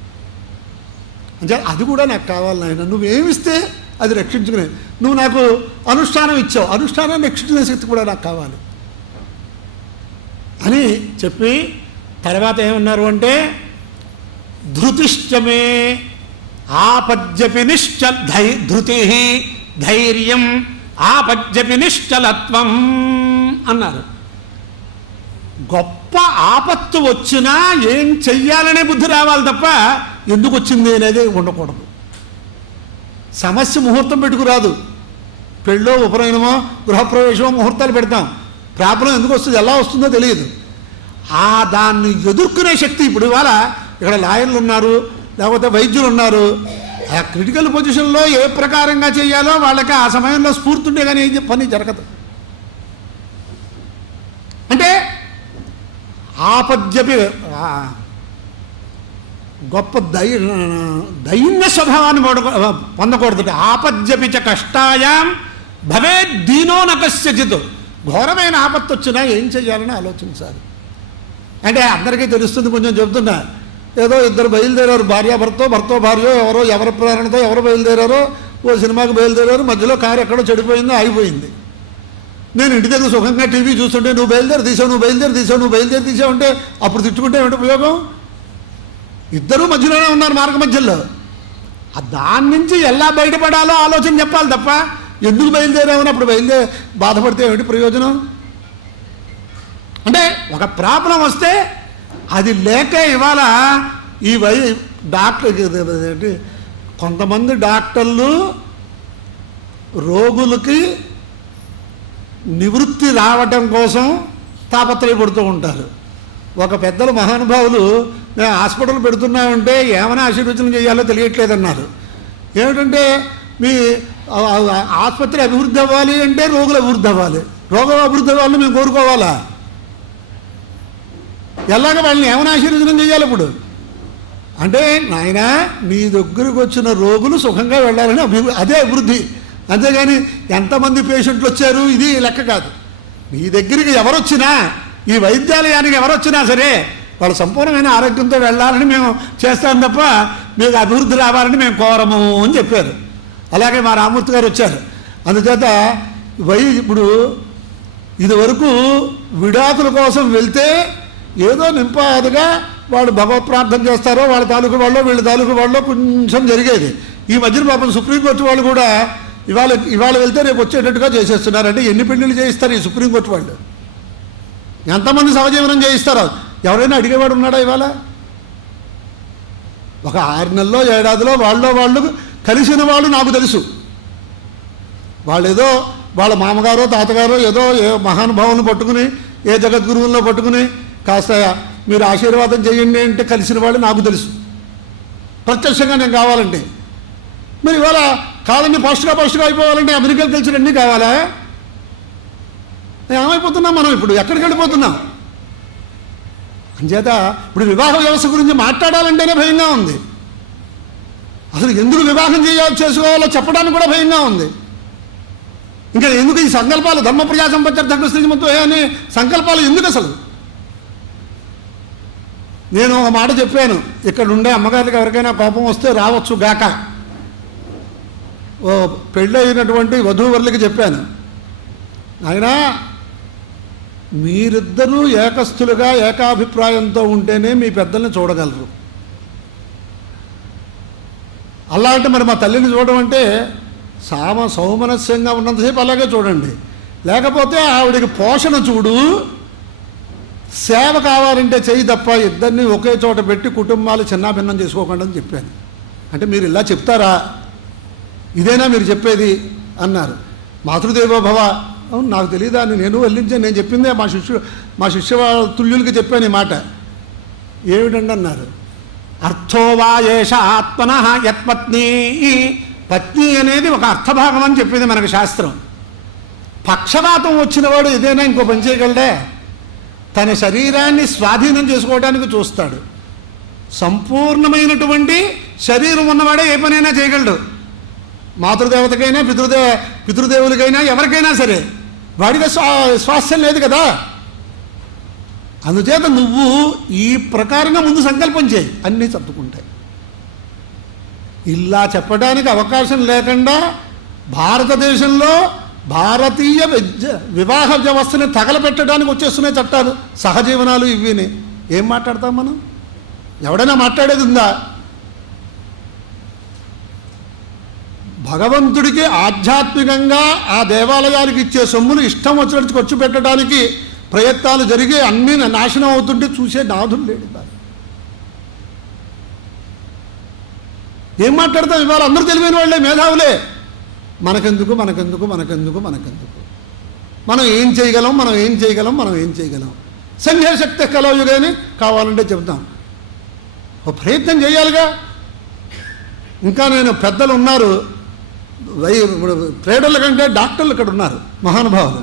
అంటే అది కూడా నాకు కావాలి నాయన. నువ్వేమిస్తే అది రక్షించుకునే. నువ్వు నాకు అనుష్ఠానం ఇచ్చావు, అనుష్ఠానాన్ని రక్షించుకునే శక్తి కూడా నాకు కావాలి అని చెప్పి తర్వాత ఏమన్నారు అంటే ధృతిశ్చమే ఆపద్యపి ధృతి ధైర్యం ఆపద్యపి నిశ్చలత్వం అన్నారు. గొప్ప ఆపత్తు వచ్చినా ఏం చెయ్యాలనే బుద్ధి రావాలి తప్ప ఎందుకు వచ్చింది అనేది ఉండకూడదు. సమస్య ముహూర్తం పెట్టుకురాదు. పెళ్ళో ఉపనయనమో గృహప్రవేశమో ముహూర్తాలు పెడతాం. ప్రాబ్లం ఎందుకు వస్తుంది, ఎలా వస్తుందో తెలియదు. దాన్ని ఎదుర్కొనే శక్తి ఇప్పుడు ఇవాళ ఇక్కడ లాయర్లు ఉన్నారు, లేకపోతే వైద్యులు ఉన్నారు. ఆ క్రిటికల్ పొజిషన్లో ఏ ప్రకారంగా చేయాలో వాళ్ళకి ఆ సమయంలో స్ఫూర్తి ఉంటే కానీ ఏం పని జరగదు. అంటే ఆపద్యపి గొప్ప దైన్య స్వభావాన్ని పొందకూడదు. ఆపద్యపిచ కష్టాయాం భవే దీనో నకస్యచిత్. ఘోరమైన ఆపత్తు వచ్చినా ఏం చెయ్యాలని ఆలోచించాలి. అంటే అందరికీ తెలుస్తుంది, కొంచెం చెబుతున్నా. ఏదో ఇద్దరు బయలుదేరారు, భార్యాభర్తో భర్తో భార్యో ఎవరో, ఎవరి ప్రేరణతో ఎవరు బయలుదేరారో, ఓ సినిమాకి బయలుదేరారు. మధ్యలో కారు ఎక్కడో చెడిపోయిందో ఆగిపోయింది. నేను ఇంటి దగ్గర సుఖంగా టీవీ చూస్తుంటే నువ్వు బయలుదేరి తీసావు, నువ్వు బయలుదేరి తీసావు, నువ్వు బయలుదేరి తీసావు అంటే అప్పుడు తిట్టుకుంటే ఏమిటి ఉపయోగం? ఇద్దరూ మధ్యలోనే ఉన్నారు, మార్గ మధ్యలో. దాని నుంచి ఎలా బయటపడాలో ఆలోచన చెప్పాలి తప్ప ఎందుకు బయలుదేరామని అప్పుడు బాధపడితే ఏమిటి ప్రయోజనం? అంటే ఒక ప్రాబ్లం వస్తే అది లేక ఇవాళ ఈ డాక్టర్ కొంతమంది డాక్టర్లు రోగులకి నివృత్తి రావటం కోసం తాపత్రయపడుతూ ఉంటారు. ఒక పెద్దలు మహానుభావులు మేము హాస్పిటల్ పెడుతున్నామంటే ఏమైనా ఆశీర్వచనం చేయాలో తెలియట్లేదన్నారు. ఏమిటంటే మీ ఆసుపత్రి అభివృద్ధి అవ్వాలి అంటే రోగులు అభివృద్ధి అవ్వాలి, రోగం అభివృద్ధి అవ్వాలని మేము కోరుకోవాలా? ఎలాగ వాళ్ళని ఏమైనా ఆశీర్వచనం చేయాలి ఇప్పుడు? అంటే నాయన నీ దగ్గరకు వచ్చిన రోగులు సుఖంగా వెళ్ళాలని అదే అభివృద్ధి, అంతేగాని ఎంతమంది పేషెంట్లు వచ్చారు ఇది లెక్క కాదు. నీ దగ్గరికి ఎవరొచ్చినా, ఈ వైద్యాలయానికి ఎవరొచ్చినా సరే వాళ్ళు సంపూర్ణమైన ఆరోగ్యంతో వెళ్ళాలని మేము చేస్తాం తప్ప మీకు అభివృద్ధి రావాలని మేము కోరము అని చెప్పారు. అలాగే మా రామూర్తి గారు వచ్చారు. అందుచేత ఇప్పుడు ఇదివరకు విడాకుల కోసం వెళ్తే ఏదో నింపాదిగా వాళ్ళు భగవత్ ప్రార్థన చేస్తారో వాళ్ళ తాలూకు వాళ్ళు వీళ్ళ తాలూకు వాళ్ళు కొంచెం జరిగేది. ఈ మధ్యన పాపం సుప్రీంకోర్టు వాళ్ళు కూడా ఇవాళ వెళ్తే రేపు వచ్చేటట్టుగా చేసేస్తున్నారు. అంటే ఎన్ని పెళ్ళిళ్ళు చేయిస్తారు ఈ సుప్రీంకోర్టు వాళ్ళు? ఎంతమంది సహజీవనం చేయిస్తారో ఎవరైనా అడిగేవాడు ఉన్నాడా? ఇవాళ ఒక 6 నెలల్లో 7 ఏడాదిలో వాళ్ళు కలిసిన వాళ్ళు నాకు తెలుసు. వాళ్ళు ఏదో వాళ్ళ మామగారో తాతగారో ఏదో ఏ మహానుభావులను పట్టుకుని ఏ జగద్గురువుల్లో పట్టుకుని కాస్త మీరు ఆశీర్వాదం చేయండి అంటే కలిసిన వాళ్ళు నాకు తెలుసు ప్రత్యక్షంగా. నేను కావాలంటే మరి ఇవాళ కాలండి ఫాస్ట్గా అయిపోవాలంటే అమెరికాకి తెలిసిన అన్నీ కావాలా? ఏమైపోతున్నాం మనం? ఇప్పుడు ఎక్కడికి వెళ్ళిపోతున్నాం? అంచేత ఇప్పుడు వివాహ వ్యవస్థ గురించి మాట్లాడాలంటేనే భయంగా ఉంది. అసలు ఎందుకు వివాహం చేసుకోవాలో చెప్పడానికి కూడా భయంగా ఉంది. ఇంకా ఎందుకు ఈ సంకల్పాలు ధర్మ ప్రజా సంపత్తి శ్రీమంతో అనే సంకల్పాలు ఎందుకు అసలు? నేను ఒక మాట చెప్పాను, ఇక్కడ ఉండే అమ్మగారికి ఎవరికైనా కోపం వస్తే రావచ్చు గాక. ఓ పెళ్ళి అయినటువంటి వధూవరులకి చెప్పాను, ఆయన మీరిద్దరూ ఏకస్థులుగా ఏకాభిప్రాయంతో ఉంటేనే మీ పెద్దల్ని చూడగలరు. అలాంటి మరి మా తల్లిని చూడడం అంటే సౌమనస్యంగా ఉన్నంతసేపు అలాగే చూడండి, లేకపోతే ఆవిడికి పోషణ చూడు, సేవ కావాలంటే చెయ్యి తప్ప ఇద్దరిని ఒకే చోట పెట్టి కుటుంబాలు చిన్నాభిన్నం చేసుకోకుండా అని చెప్పాను. అంటే మీరు ఇలా చెప్తారా? ఇదేనా మీరు చెప్పేది అన్నారు. మాతృదేవోభవ. అవును, నాకు తెలియదా అని నేను వెళ్ళించాను. నేను చెప్పిందే మా శిష్య తుల్యులకి చెప్పాను ఈ మాట. ఏమిటండి అన్నారు. అర్థోవా ఏష ఆత్మన యత్పత్ని. పత్ని అనేది ఒక అర్థభాగం అని చెప్పింది మనకు శాస్త్రం. పక్షపాతం వచ్చినవాడు ఏదైనా ఇంకో పని చేయగలడే? తన శరీరాన్ని స్వాధీనం చేసుకోవడానికి చూస్తాడు. సంపూర్ణమైనటువంటి శరీరం ఉన్నవాడే ఏ పనైనా చేయగలడు. మాతృదేవతకైనా పితృదేవులకైనా ఎవరికైనా సరే వాడిగా స్వాస్థ్యం లేదు కదా. అందుచేత నువ్వు ఈ ప్రకారంగా ముందు సంకల్పం చేయి, అన్నీ సర్దుకుంటాయి. ఇలా చెప్పడానికి అవకాశం లేకుండా భారతదేశంలో భారతీయ వివాహ వ్యవస్థని తగలపెట్టడానికి వచ్చేస్తున్నాయి చట్టాలు, సహజీవనాలు ఇవిని. ఏం మాట్లాడతాం మనం? ఎవడైనా మాట్లాడేది ఉందా? భగవంతుడికి ఆధ్యాత్మికంగా ఆ దేవాలయానికి ఇచ్చే సొమ్ములు ఇష్టం వచ్చినట్టు ఖర్చు పెట్టడానికి ప్రయత్నాలు జరిగి అన్నీ నాశనం అవుతుంటే చూసే నాథుడు లేడు. ఏం మాట్లాడతాం? ఇవాళ అందరూ తెలివైన వాళ్ళే, మేధావులే. మనకెందుకు మనం ఏం చేయగలం? సంఘశక్తి కలయుగాని కావాలంటే చెబుతాం. ఒక ప్రయత్నం చేయాలిగా. ఇంకా నేను పెద్దలు ఉన్నారు, ట్రేడర్ల కంటే డాక్టర్లు ఇక్కడ ఉన్నారు, మహానుభావులు.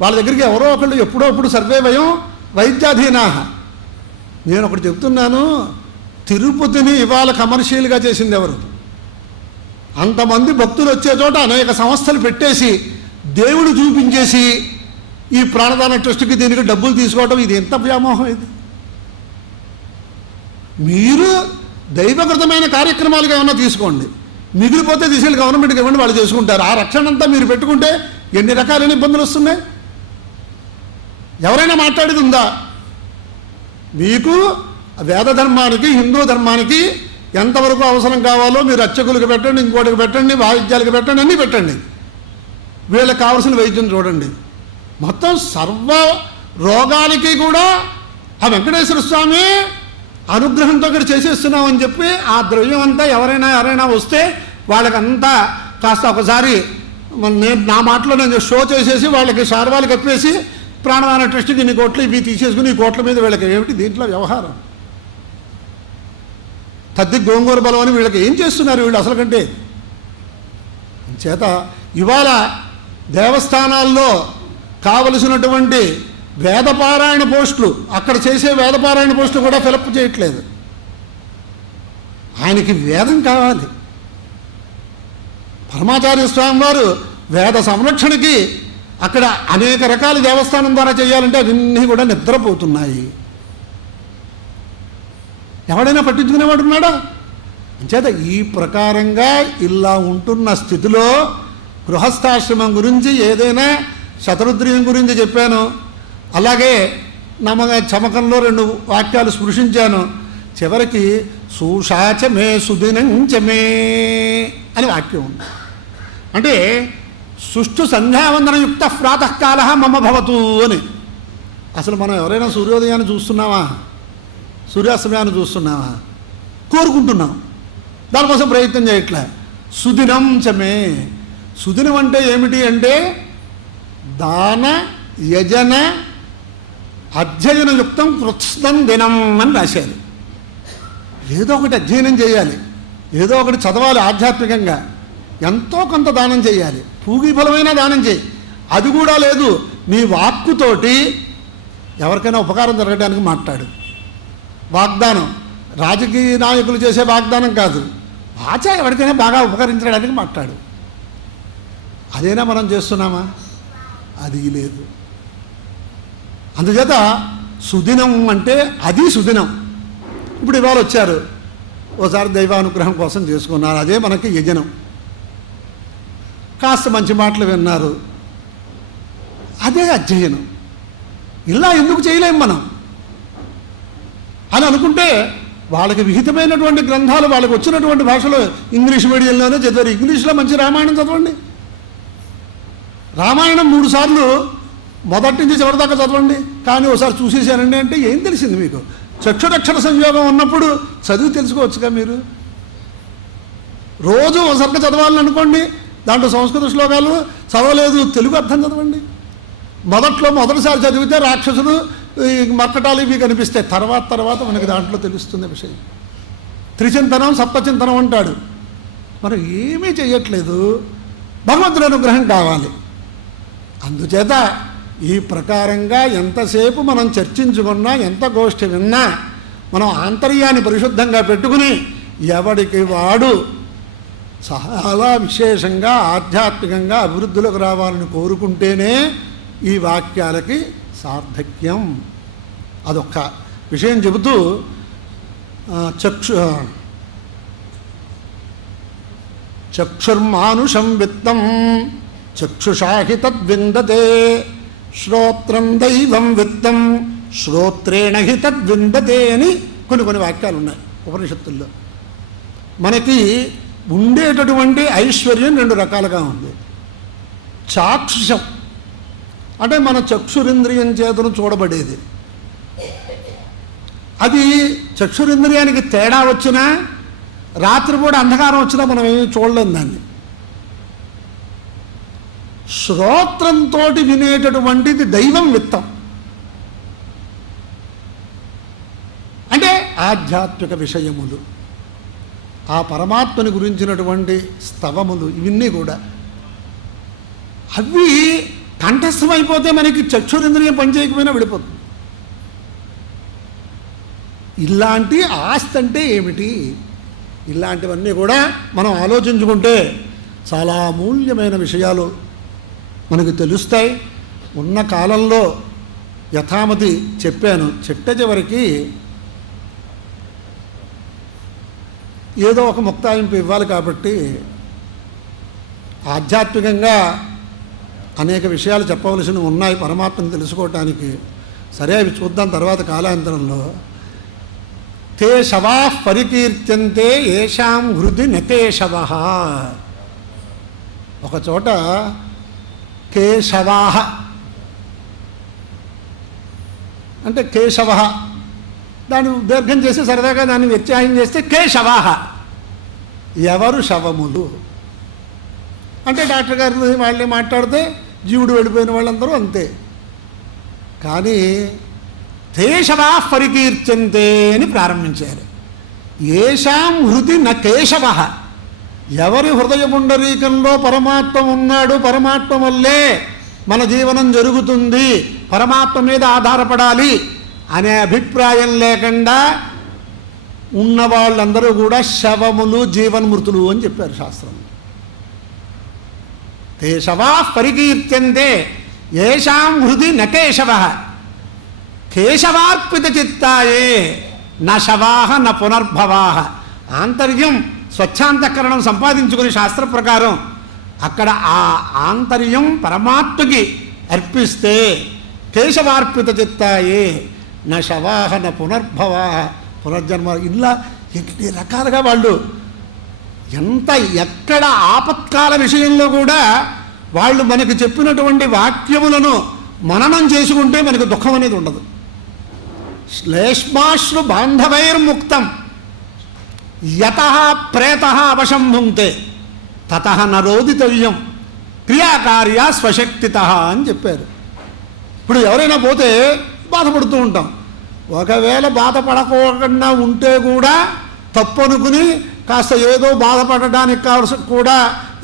వాళ్ళ దగ్గరికి ఎవరో ఒకళ్ళు ఎప్పుడో అప్పుడు సర్వే భయం వైద్యాధీనా. నేను ఒకటి చెప్తున్నాను, తిరుపతిని ఇవాళ కమర్షియల్గా చేసింది ఎవరు? అంతమంది భక్తులు వచ్చే చోట అనేక సంస్థలు పెట్టేసి దేవుడు చూపించేసి ఈ ప్రాణదాన ట్రస్ట్కి దీనికి డబ్బులు తీసుకోవడం, ఇది ఎంత వ్యామోహం! ఇది మీరు దైవకృతమైన కార్యక్రమాలుగా ఏమన్నా తీసుకోండి, మిగిలిపోతే తీసుకెళ్ళి గవర్నమెంట్కి ఇవ్వండి, వాళ్ళు చేసుకుంటారు. ఆ రక్షణ అంతా మీరు పెట్టుకుంటే ఎన్ని రకాలైన ఇబ్బందులు వస్తున్నాయి. ఎవరైనా మాట్లాడేది ఉందా? మీకు వేద ధర్మానికి హిందూ ధర్మానికి ఎంతవరకు అవసరం కావాలో మీరు అర్చకులకు పెట్టండి, ఇంకోటికి పెట్టండి, వాయిద్యాలకు పెట్టండి, అన్నీ పెట్టండి. వీళ్ళకి కావాల్సిన వైద్యం చూడండి. మొత్తం సర్వ రోగాలకి కూడా ఆ వెంకటేశ్వర స్వామి అనుగ్రహంతో ఇక్కడ చేసేస్తున్నామని చెప్పి ఆ ద్రవ్యం అంతా ఎవరైనా వస్తే వాళ్ళకంతా కాస్త ఒకసారి నా మాటలో నేను షో చేసేసి వాళ్ళకి శార్వాలు కప్పేసి ప్రాణదాన ట్రస్ట్కి ఇన్ని కోట్లు ఇవి తీసేసుకుని ఈ కోట్ల మీద వీళ్ళకి ఏమిటి దీంట్లో వ్యవహారం? తద్ది గోంగూర బలం అని వీళ్ళకి ఏం చేస్తున్నారు వీళ్ళు అసలు కంటే? చేత ఇవాళ దేవస్థానాల్లో కావలసినటువంటి వేదపారాయణ పోస్టులు, అక్కడ చేసే వేదపారాయణ పోస్టులు కూడా ఫిలప్ చేయట్లేదు. ఆయనకి వేదం కావాలి. పరమాచార్య స్వామి వారు వేద సంరక్షణకి అక్కడ అనేక రకాల దేవస్థానం ద్వారా చేయాలంటే అవన్నీ కూడా నిద్రపోతున్నాయి. ఎవడైనా పట్టించుకునేవాడు ఉన్నాడా? అంచేత ఈ ప్రకారంగా ఇలా ఉంటున్న స్థితిలో గృహస్థాశ్రమం గురించి ఏదైనా శతరుద్రియం గురించి చెప్పాను. అలాగే చమకంలో 2 వాక్యాలు స్పృశించాను. చివరికి సూషాచమే సుదినంచమే అని వాక్యం ఉంది. అంటే సుష్టు సంధ్యావందనయుక్త ప్రాతకాల మమ భవతు అని. అసలు మనం ఎవరైనా సూర్యోదయాన్ని చూస్తున్నావా, సూర్యాస్తమయాన్ని చూస్తున్నావా? కోరుకుంటున్నాం, దానికోసం ప్రయత్నం చేయట్లే. సుదినం చమే. సుదినం అంటే ఏమిటి అంటే దాన యజన అధ్యయనయుక్తం కృత్స్నం దినం అని రాశారు. ఏదో ఒకటి అధ్యయనం చేయాలి, ఏదో ఒకటి చదవాలి, ఆధ్యాత్మికంగా ఎంతో కొంత దానం చేయాలి. పూగి ఫలమైన దానం చేయి. అది కూడా లేదు, నీ వాక్కుతోటి ఎవరికైనా ఉపకారం జరగడానికి మాట్లాడు. వాగ్దానం రాజకీయ నాయకులు చేసే వాగ్దానం కాదు, వాచ ఎవరికైనా బాగా ఉపకరించడానికి మాట్లాడు. అదేనా మనం చేస్తున్నామా? అది లేదు. అందుచేత సుదినం అంటే అది సుదినం. ఇప్పుడు ఇవాళ వచ్చారు, ఓసారి దైవానుగ్రహం కోసం చేసుకున్నారు, అదే మనకి యజనం. కాస్త మంచి మాటలు విన్నారు, అదే అధ్యయనం. ఇలా ఎందుకు చేయలేం మనం అని అనుకుంటే, వాళ్ళకి విహితమైనటువంటి గ్రంథాలు వాళ్ళకి వచ్చినటువంటి భాషలో ఇంగ్లీష్ మీడియంలోనే చదివారు. ఇంగ్లీష్లో మంచి రామాయణం చదవండి. రామాయణం 3 సార్లు మొదటి నుంచి చివరి దాకా చదవండి. కానీ ఒకసారి చూసేసానండి అంటే ఏం తెలిసింది మీకు? చక్షురక్షర సంయోగం ఉన్నప్పుడు చదివి తెలుసుకోవచ్చుగా మీరు. రోజు ఒకసారిగా చదవాలని అనుకోండి, దాంట్లో సంస్కృత శ్లోకాలు చదవలేదు, తెలుగు అర్థం చదవండి. మొదటిసారి చదివితే రాక్షసులు మర్కటాలు ఇవి కనిపిస్తాయి, తర్వాత మనకి దాంట్లో తెలుస్తుంది విషయం. త్రిచింతనం సప్తచింతనం అంటాడు. మనం ఏమీ చేయట్లేదు, భగవంతుడి అనుగ్రహం కావాలి. అందుచేత ఈ ప్రకారంగా ఎంతసేపు మనం చర్చించుకున్నా, ఎంత గోష్ఠి విన్నా, మనం ఆంతర్యాన్ని పరిశుద్ధంగా పెట్టుకుని ఎవడికి వాడు చాలా విశేషంగా ఆధ్యాత్మికంగా అభివృద్ధిలోకి రావాలని కోరుకుంటేనే ఈ వాక్యాలకి సార్థక్యం. అదొక్క విషయం చెబుతూ చక్షుర్మానుషం విత్తం చక్షుషాహి తద్విందతే శ్రోత్రం దైవం విత్తం శ్రోత్రేణ హి తద్విందతే అని కొన్ని వాక్యాలు ఉన్నాయి ఉపనిషత్తుల్లో. మనకి ఉండేటటువంటి ఐశ్వర్యం 2 రకాలుగా ఉంది. చాక్షుషం అంటే మన చక్షురింద్రియం చేతను చూడబడేది. అది చక్షురింద్రియానికి తేడా వచ్చినా, రాత్రిపూట అంధకారం వచ్చినా మనం ఏమీ చూడలేం దాన్ని. శ్రోత్రంతో వినేటటువంటిది దైవం విత్తం అంటే ఆధ్యాత్మిక విషయములు, ఆ పరమాత్మని గురించినటువంటి స్తవములు, ఇవన్నీ కూడా అవి కంఠస్థమైపోతే మనకి చక్షురింద్రియం పనిచేయకపోయినా విడిపోతుంది. ఇలాంటి ఆస్తి అంటే ఏమిటి? ఇలాంటివన్నీ కూడా మనం ఆలోచించుకుంటే చాలా అమూల్యమైన విషయాలు మనకు తెలుస్తాయి. ఉన్న కాలంలో యథామతి చెప్పాను, చివరికి ఏదో ఒక ముక్తాయింపు ఇవ్వాలి కాబట్టి ఆధ్యాత్మికంగా అనేక విషయాలు చెప్పవలసినవి ఉన్నాయి పరమాత్మను తెలుసుకోవటానికి. సరే, అవి చూద్దాం తర్వాత కాలాంతరంలో. తే శవా పరికీర్త్యంతే ఏషాం హృది నకేశవ. ఒకచోట కేశవా అంటే కేశవ, దాన్ని దీర్ఘం చేసి సరదాగా దాన్ని వ్యత్యాసం చేస్తే కేశవా, ఎవరు శవములు అంటే డాక్టర్ గారు వాళ్ళే మాట్లాడితే జీవుడు వెళ్ళిపోయిన వాళ్ళందరూ అంతే. కానీ కేశవా పరికీర్త్యంతే అని ప్రారంభించారు. ఏషాం హృది న కేశవ, ఎవరి హృదయ పుండరీకంలో పరమాత్మ ఉన్నాడు, పరమాత్మ వల్లే మన జీవనం జరుగుతుంది, పరమాత్మ మీద ఆధారపడాలి అనే అభిప్రాయం లేకుండా ఉన్న వాళ్ళందరూ కూడా శవములు, జీవన్మృతులు అని చెప్పారు శాస్త్రం. తే శవా పరికీర్త్యంతే ఏషాం హృది న కేశవ కేశవార్పిత చిత్తాయే న శవాహ న పునర్భవాహ. ఆంతర్యం స్వచ్ఛాంతఃకరణం సంపాదించుకుని శాస్త్ర ప్రకారం అక్కడ ఆ ఆంతర్యం పరమాత్మకి అర్పిస్తే కేశవార్పిత చిత్తాయే న శవాహ న పునర్భవాహ. పునర్జన్మ, ఇలా ఎన్ని రకాలుగా వాళ్ళు ఎక్కడ ఆపత్కాల విషయంలో కూడా వాళ్ళు మనకు చెప్పినటువంటి వాక్యములను మననం చేసుకుంటే మనకు దుఃఖం అనేది ఉండదు. శ్లేష్మాశ్రు బాంధవైర్ముక్తం యతః ప్రేతః అవశంభుంక్తే తతః నరోదితవ్యం క్రియాకార్య స్వశక్తితః అని చెప్పారు. ఇప్పుడు ఎవరైనా పోతే బాధపడుతూ ఉంటాం. ఒకవేళ బాధపడకుండా ఉంటే కూడా తప్పు అనుకుని కాస్త ఏదో బాధపడడానికి కావాల్సి కూడా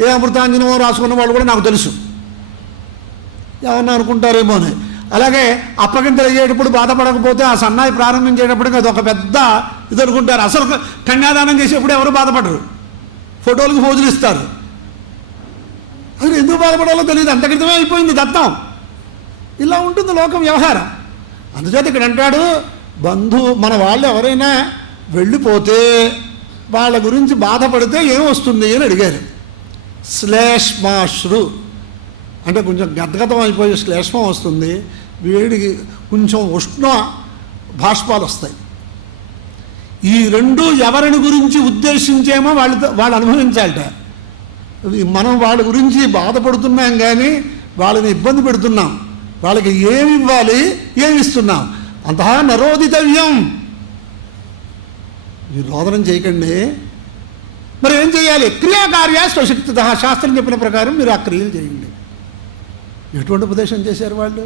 ఏ అమృతాంజనమో రాసుకున్న వాళ్ళు కూడా నాకు తెలుసు, ఏమన్నా అనుకుంటారేమో అని. అలాగే అప్పగింతలు అయ్యేటప్పుడు బాధపడకపోతే ఆ సన్నాయి ప్రారంభించేటప్పటికి అది ఒక పెద్ద ఇది అనుకుంటారు. అసలు కన్యాదానం చేసేప్పుడు ఎవరు బాధపడరు, ఫోటోలకు పోజులు ఇస్తారు. అది ఎందుకు బాధపడాలో తెలియదు, అంత క్రితమే అయిపోయింది దత్తం. ఇలా ఉంటుంది లోకం వ్యవహారం. అందుచేత ఇక్కడ అంటాడు, మన వాళ్ళు ఎవరైనా వెళ్ళిపోతే వాళ్ళ గురించి బాధపడితే ఏమొస్తుంది అని అడిగారు. శ్లేష్మాశ్రు అంటే కొంచెం గద్గతం అయిపోయి శ్లేష్మం వస్తుంది, వేడికి కొంచెం ఉష్ణ బాష్పాలు వస్తాయి. ఈ రెండు ఎవరిని గురించి ఉద్దేశించేమో వాళ్ళు అనుభవించాలట. మనం వాళ్ళ గురించి బాధపడుతున్నాం కానీ వాళ్ళని ఇబ్బంది పెడుతున్నాం. వాళ్ళకి ఏమి ఇవ్వాలి, ఏమి ఇస్తున్నాం. అంతహా నరోదితవ్యం, మీరు రోదనం చేయకండి. మరి ఏం చేయాలి? క్రియాకార్య స్వశక్తిత, శాస్త్రం చెప్పిన ప్రకారం మీరు ఆ క్రియలు చేయండి. ఎటువంటి ఉపదేశం చేశారు వాళ్ళు,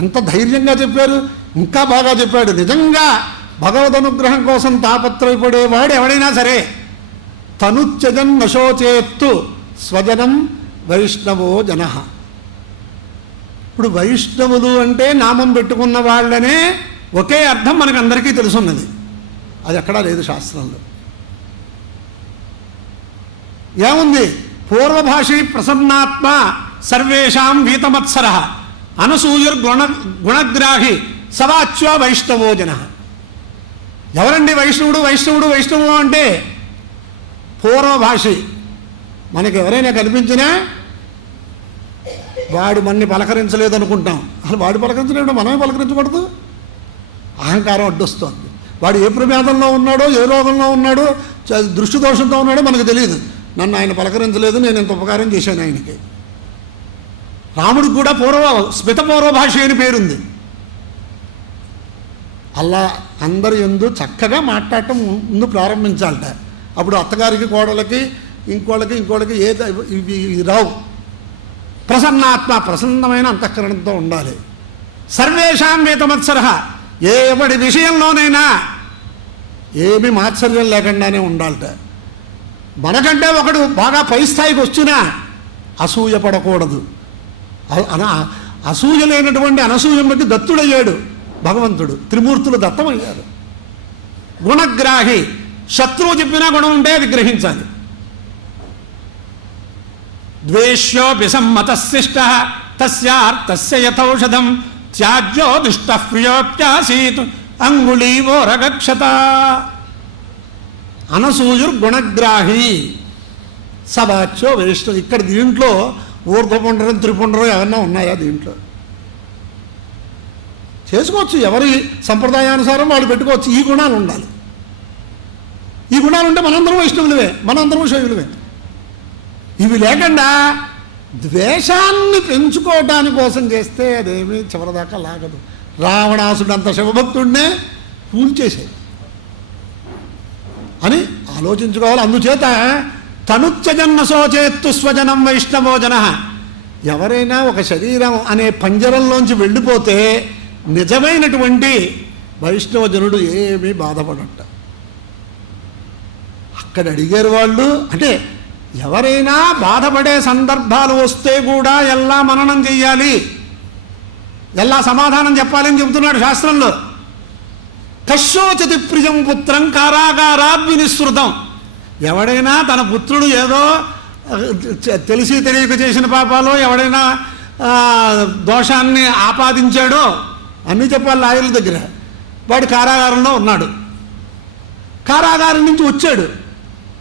ఎంత ధైర్యంగా చెప్పారు, ఇంకా బాగా చెప్పాడు. నిజంగా భగవద్ అనుగ్రహం కోసం తాపత్రయపడేవాడు ఎవడైనా సరే తనుత్యజన్ నశోచేత్తు స్వజనం వైష్ణవో జన. ఇప్పుడు వైష్ణవులు అంటే నామం పెట్టుకున్న వాళ్ళనే ఒకే అర్థం మనకందరికీ తెలుసున్నది, అది ఎక్కడా లేదు శాస్త్రంలో. ఏముంది? పూర్వభాషి ప్రసన్నాత్మ సర్వేషాం వీతమత్సర అనసూయుర్గుణగ్రాహి సవాచ్య వైష్ణవో జన. ఎవరండి వైష్ణవుడు? వైష్ణవుడు అంటే పూర్వభాషి. మనకి ఎవరైనా కనిపించినా వాడు మనని పలకరించలేదు అనుకుంటాం. అసలు వాడు పలకరించలేడు, మనమే పలకరించకూడదు. అహంకారం అడ్డొస్తుంది. వాడు ఏ ప్రమాదంలో ఉన్నాడో, ఏ రోగంలో ఉన్నాడో, దృష్టి దోషంతో ఉన్నాడో మనకు తెలియదు. నన్ను ఆయన పలకరించలేదు, నేను ఇంత ఉపకారం చేశాను ఆయనకి. రాముడికి కూడా స్మిత పూర్వభాషి అని పేరుంది. అలా అందరి యందు చక్కగా మాట్లాడటం ముందు ప్రారంభించాలట. అప్పుడు అత్తగారికి, కోడలకి, ఇంకోళ్ళకి ఇవి రావు. ప్రసన్నాత్మ, ప్రసన్నమైన అంతఃకరణంతో ఉండాలి. సర్వేషాం వీతమత్సర, ఎవడి విషయంలోనైనా ఏమి మాత్సర్యం లేకుండానే ఉండాలట. మనకంటే ఒకడు బాగా పై స్థాయికి వచ్చినా అసూయ పడకూడదు. అసూయ లేనటువంటి అనసూయం బట్టి దత్తుడయ్యాడు భగవంతుడు. త్రిమూర్తులు దత్తమయ్యారు. గుణగ్రాహి, శత్రువు చెప్పినా గుణం ఉంటే విగ్రహించాలి. ద్వేష్యో విసమ్మతశిష్ట తస్యార్థస్య యథౌషధం త్యాజ్యో దుష్ట ప్రియోప్యాసీత్ అంగుళీవోరగక్షత. అనసూయుర్గుణగ్రాహి సవాచ్యో వైష్ణవ. ఇక్కడ దీంట్లో ఊర్ధ్వపుండరం, త్రిపుండరం ఏమన్నా ఉన్నాయా? దీంట్లో చేసుకోవచ్చు, ఎవరి సంప్రదాయానుసారం వాళ్ళు పెట్టుకోవచ్చు. ఈ గుణాలు ఉండాలి. ఈ గుణాలు ఉంటే మనందరం వైష్ణవులవే, మనందరం శైవులవే. ఇవి లేకుండా ద్వేషాన్ని పెంచుకోవటాని కోసం చేస్తే అదేమీ చివరిదాకా లాగదు. రావణాసుడు అంత శివభక్తుడినే కూల్చేసేది అని ఆలోచించుకోవాలి. అందుచేత తనుత్యజన్నశోచేత్తు స్వజనం వైష్ణవో జన. ఎవరైనా ఒక శరీరం అనే పంజరంలోంచి వెళ్ళిపోతే నిజమైనటువంటి వైష్ణవజనుడు ఏమీ బాధపడట. అక్కడ అడిగారు వాళ్ళు, అంటే ఎవరైనా బాధపడే సందర్భాలు వస్తే కూడా ఎలా మననం చెయ్యాలి, ఎలా సమాధానం చెప్పాలని చెబుతున్నాడు శాస్త్రంలో. కశ్యోచతి ప్రియం పుత్రం కారాగారాద్వినిసృతం. ఎవడైనా తన పుత్రుడు ఏదో తెలిసి తెలియక చేసిన పాపాలో ఎవడైనా దోషాన్ని ఆపాదించాడో అన్నీ చెప్పాలి లాయర్ల దగ్గర. వాడు కారాగారంలో ఉన్నాడు, కారాగారం నుంచి వచ్చాడు.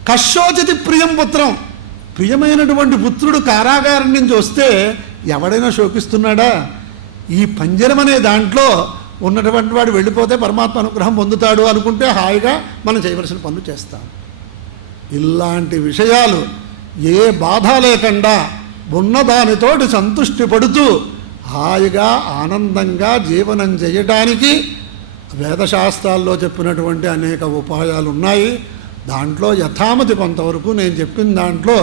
కశ్యోచతి ప్రియం పుత్రం, ప్రియమైనటువంటి పుత్రుడు కారాగారం నుంచి వస్తే ఎవడైనా శోకిస్తున్నాడా? ఈ పంజరం అనే దాంట్లో ఉన్నటువంటి వాడు వెళ్ళిపోతే పరమాత్మ అనుగ్రహం పొందుతాడు అనుకుంటే హాయిగా మనం చేయవలసిన పనులు చేస్తాం. ఇలాంటి విషయాలు ఏ బాధ లేకుండా ఉన్నదానితోటి సంతృష్టి పడుతూ హాయిగా ఆనందంగా జీవనం చేయడానికి వేదశాస్త్రాల్లో చెప్పినటువంటి అనేక ఉపాయాలు ఉన్నాయి. దాంట్లో యథామతి కొంతవరకు నేను చెప్పిన దాంట్లో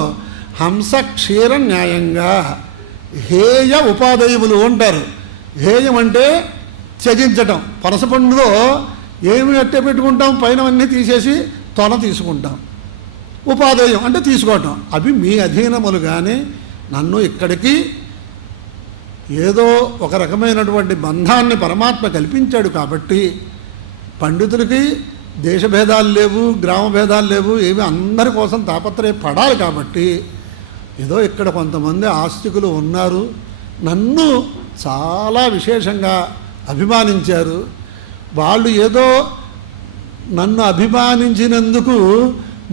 హంస క్షీర న్యాయంగా హేయ ఉపాదయములు అంటారు. హేయం అంటే త్యజించటం. పనసపండులో ఏమి అట్టే పెట్టుకుంటాం, పైన అన్నీ తీసేసి తొన తీసుకుంటాం. ఉపాదేయం అంటే తీసుకోవటం. అవి మీ అధీనములుగానే నన్ను ఇక్కడికి ఏదో ఒక రకమైనటువంటి బంధాన్ని పరమాత్మ కల్పించాడు కాబట్టి పండితులకి దేశభేదాలు లేవు, గ్రామ భేదాలు లేవు, ఏవి అందరి కోసం తాపత్రయపడాలి కాబట్టి ఏదో ఇక్కడ కొంతమంది ఆస్తికులు ఉన్నారు, నన్ను చాలా విశేషంగా అభిమానించారు. వాళ్ళు ఏదో నన్ను అభిమానించినందుకు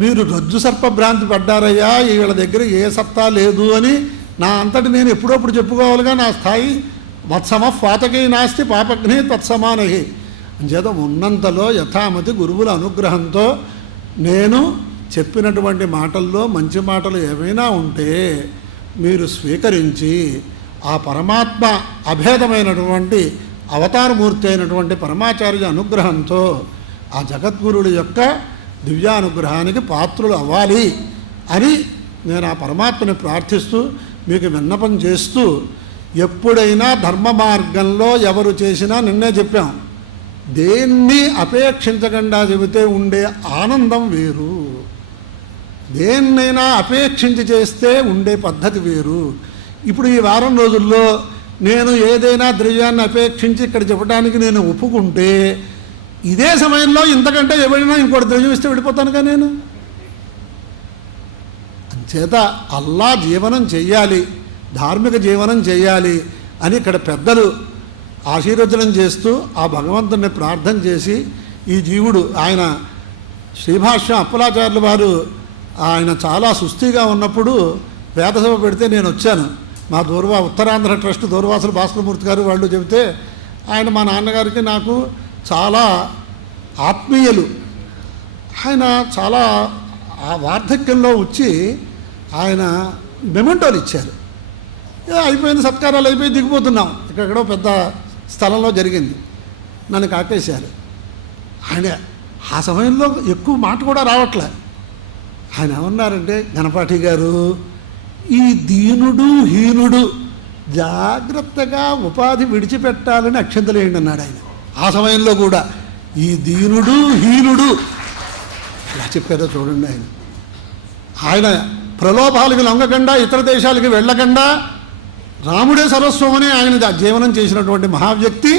మీరు రజ్జు సర్పభ్రాంతి పడ్డారయ్యా, వీళ్ళ దగ్గర ఏ సత్తా లేదు అని నా అంతటి నేను ఎప్పుడప్పుడు చెప్పుకోవాలిగా. నా స్థాయి వత్సమ పాతకై నాస్తి పాపగ్ని తత్సమానహి అంచేత ఉన్నంతలో యథామతి గురువుల అనుగ్రహంతో నేను చెప్పినటువంటి మాటల్లో మంచి మాటలు ఏమైనా ఉంటే మీరు స్వీకరించి ఆ పరమాత్మ అభేదమైనటువంటి అవతారమూర్తి అయినటువంటి పరమాచార్య అనుగ్రహంతో ఆ జగద్గురుడు యొక్క దివ్యానుగ్రహానికి పాత్రులు అవ్వాలి అని నేను ఆ పరమాత్మని ప్రార్థిస్తూ మీకు విన్నపం చేస్తూ, ఎప్పుడైనా ధర్మ మార్గంలో ఎవరు చేసినా నిన్నే చెప్పాం, దేన్ని అపేక్షించకుండా చెబితే ఉండే ఆనందం వేరు, దేన్నైనా అపేక్షించి చేస్తే ఉండే పద్ధతి వేరు. ఇప్పుడు ఈ వారం రోజుల్లో నేను ఏదైనా ద్రవ్యాన్ని అపేక్షించి ఇక్కడ చెప్పడానికి నేను ఒప్పుకుంటే ఇదే సమయంలో ఇంతకంటే ఎవరైనా ఇంకోటి ద్రవ్యం ఇస్తే వెళ్ళిపోతానుగా నేను. అంచేత అల్లా జీవనం చెయ్యాలి, ధార్మిక జీవనం చేయాలి అని ఇక్కడ పెద్దలు ఆశీర్వచనం చేస్తూ ఆ భగవంతుని ప్రార్థన చేసి ఈ జీవుడు ఆయన శ్రీభాష్యం అప్పలాచార్యుల వారు ఆయన చాలా సుస్థిగా ఉన్నప్పుడు వేదసభ పెడితే నేను వచ్చాను. మా ఉత్తరాంధ్ర ట్రస్ట్ దూర్వాసులు భాస్కరమూర్తి గారు వాళ్ళు చెబితే ఆయన మా నాన్నగారికి నాకు చాలా ఆత్మీయులు. ఆయన చాలా ఆ వార్ధక్యంలో వచ్చి ఆయన మెమెంటోలు ఇచ్చారు. అయిపోయింది, సత్కారాలు అయిపోయి దిగిపోతున్నాం, ఇక్కడెక్కడో పెద్ద స్థలంలో జరిగింది, నన్ను కాకేశారు. ఆయన ఆ సమయంలో ఎక్కువ మాట కూడా రావట్లే. ఆయన ఏమన్నారంటే, గణపాఠి గారు ఈ దీనుడు హీనుడు జాగ్రత్తగా ఉపాధి విడిచిపెట్టాలని అక్షంతలేయండి అన్నాడు ఆయన. ఆ సమయంలో కూడా ఈ దీనుడు హీనుడు ఎలా చెప్పారో చూడండి. ఆయన ప్రలోభాలకు లొంగకుండా ఇతర దేశాలకి వెళ్ళకుండా రాముడే సర్వస్వం అని ఆయన జీవనం చేసినటువంటి మహావ్యక్తి.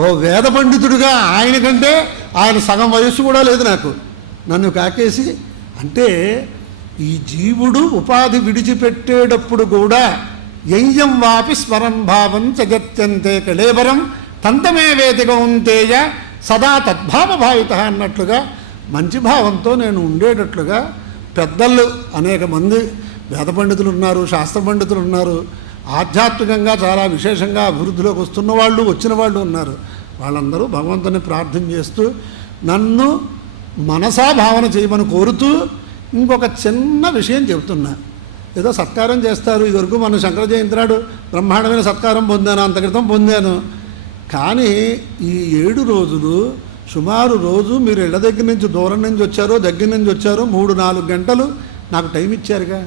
ఓ వేద పండితుడిగా ఆయన కంటే ఆయన సగం వయస్సు కూడా లేదు నాకు. నన్ను కాకేసి అంటే ఈ జీవుడు ఉపాధి విడిచిపెట్టేటప్పుడు కూడా యయ్యం వాపి స్మరం భావం జగత్యంతే కళేబరం తంతమే వేదికౌంతేయ సదా తద్భావభావిత అన్నట్లుగా మంచి భావంతో నేను ఉండేటట్లుగా పెద్దలు అనేక మంది వేద పండితులు ఉన్నారు, శాస్త్ర పండితులు ఉన్నారు, ఆధ్యాత్మికంగా చాలా విశేషంగా అభివృద్ధిలోకి వస్తున్న వాళ్ళు వచ్చిన వాళ్ళు ఉన్నారు. వాళ్ళందరూ భగవంతుని ప్రార్థన చేస్తూ నన్ను మనసా భావన చేయమని కోరుతూ ఇంకొక చిన్న విషయం చెబుతున్నా. ఏదో సత్కారం చేస్తారు, ఇదివరకు మన శంకర జయంతి నాడు బ్రహ్మాండమైన సత్కారం పొందాను, అంత క్రితం పొందాను. కానీ ఈ 7 రోజులు సుమారు రోజు మీరు ఇళ్ళ దగ్గర నుంచి దూరం నుంచి వచ్చారో దగ్గర నుంచి వచ్చారో 3-4 గంటలు నాకు టైం ఇచ్చారుగా.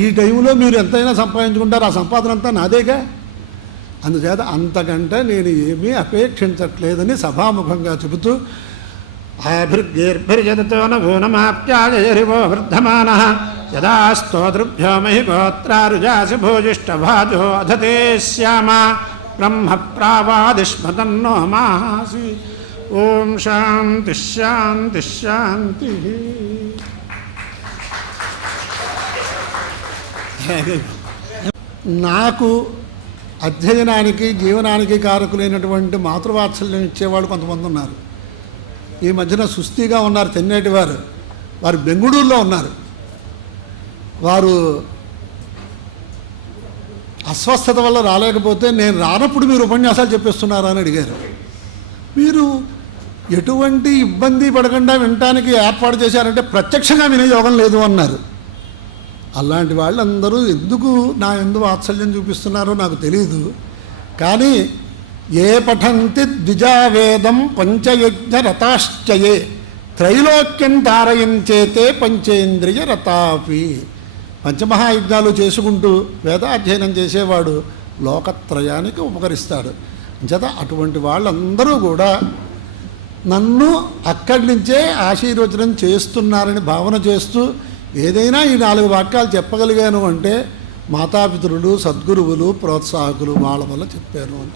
ఈ టైంలో మీరు ఎంతైనా సంపాదించుకుంటారు, ఆ సంపాదన అంతా నాదేగా. అందుచేత అంతకంటే నేను ఏమీ అపేక్షించట్లేదని సభాముఖంగా చెబుతూ ఆభిర్గేర్భిర్యదతో నభూనమాప్యాయరివో వృద్ధమానః యదా స్తోతృభ్యో మహి గోత్రారుజాసి భోజిష్టభాజో అధతే శ్యామ బ్రహ్మ ప్రావాదిష్మతన్నో మాసి. ఓం శాంతి శాంతి శాంతి. నాకు అధ్యయనానికి జీవనానికి కారకులైనటువంటి మాతృవాత్సల్యం ఇచ్చేవాళ్ళు కొంతమంది ఉన్నారు. ఈ మధ్యన సుస్థిగా ఉన్నారు తెన్నేటి వారు, వారు బెంగుళూరులో ఉన్నారు. వారు అస్వస్థత వల్ల రాలేకపోతే నేను రానప్పుడు మీరు ఉపన్యాసాలు చెప్పేస్తున్నారా అని అడిగారు. మీరు ఎటువంటి ఇబ్బంది పడకుండా వినటానికి ఏర్పాటు చేశారంటే ప్రత్యక్షంగా వినే యోగం లేదు అన్నారు. అలాంటి వాళ్ళందరూ ఎందుకు నా యందు వాత్సల్యం చూపిస్తున్నారో నాకు తెలియదు. కానీ ఏ పఠంతి ద్విజావేదం పంచయజ్ఞ రతాశ్చయే త్రైలోక్యం తారయంచేతే పంచేంద్రియ రతాపి. పంచమహాయజ్ఞాలు చేసుకుంటూ వేదాధ్యయనం చేసేవాడు లోకత్రయానికి ఉపకరిస్తాడు. అంచేత అటువంటి వాళ్ళందరూ కూడా నన్ను అక్కడి నుంచే ఆశీర్వచనం చేస్తున్నారని భావన చేస్తూ ఏదైనా ఈ 4 వాక్యాలు చెప్పగలిగాను అంటే మాతాపితరులు, సద్గురువులు, ప్రోత్సాహకులు వాళ్ళ వల్ల చెప్పాను అని.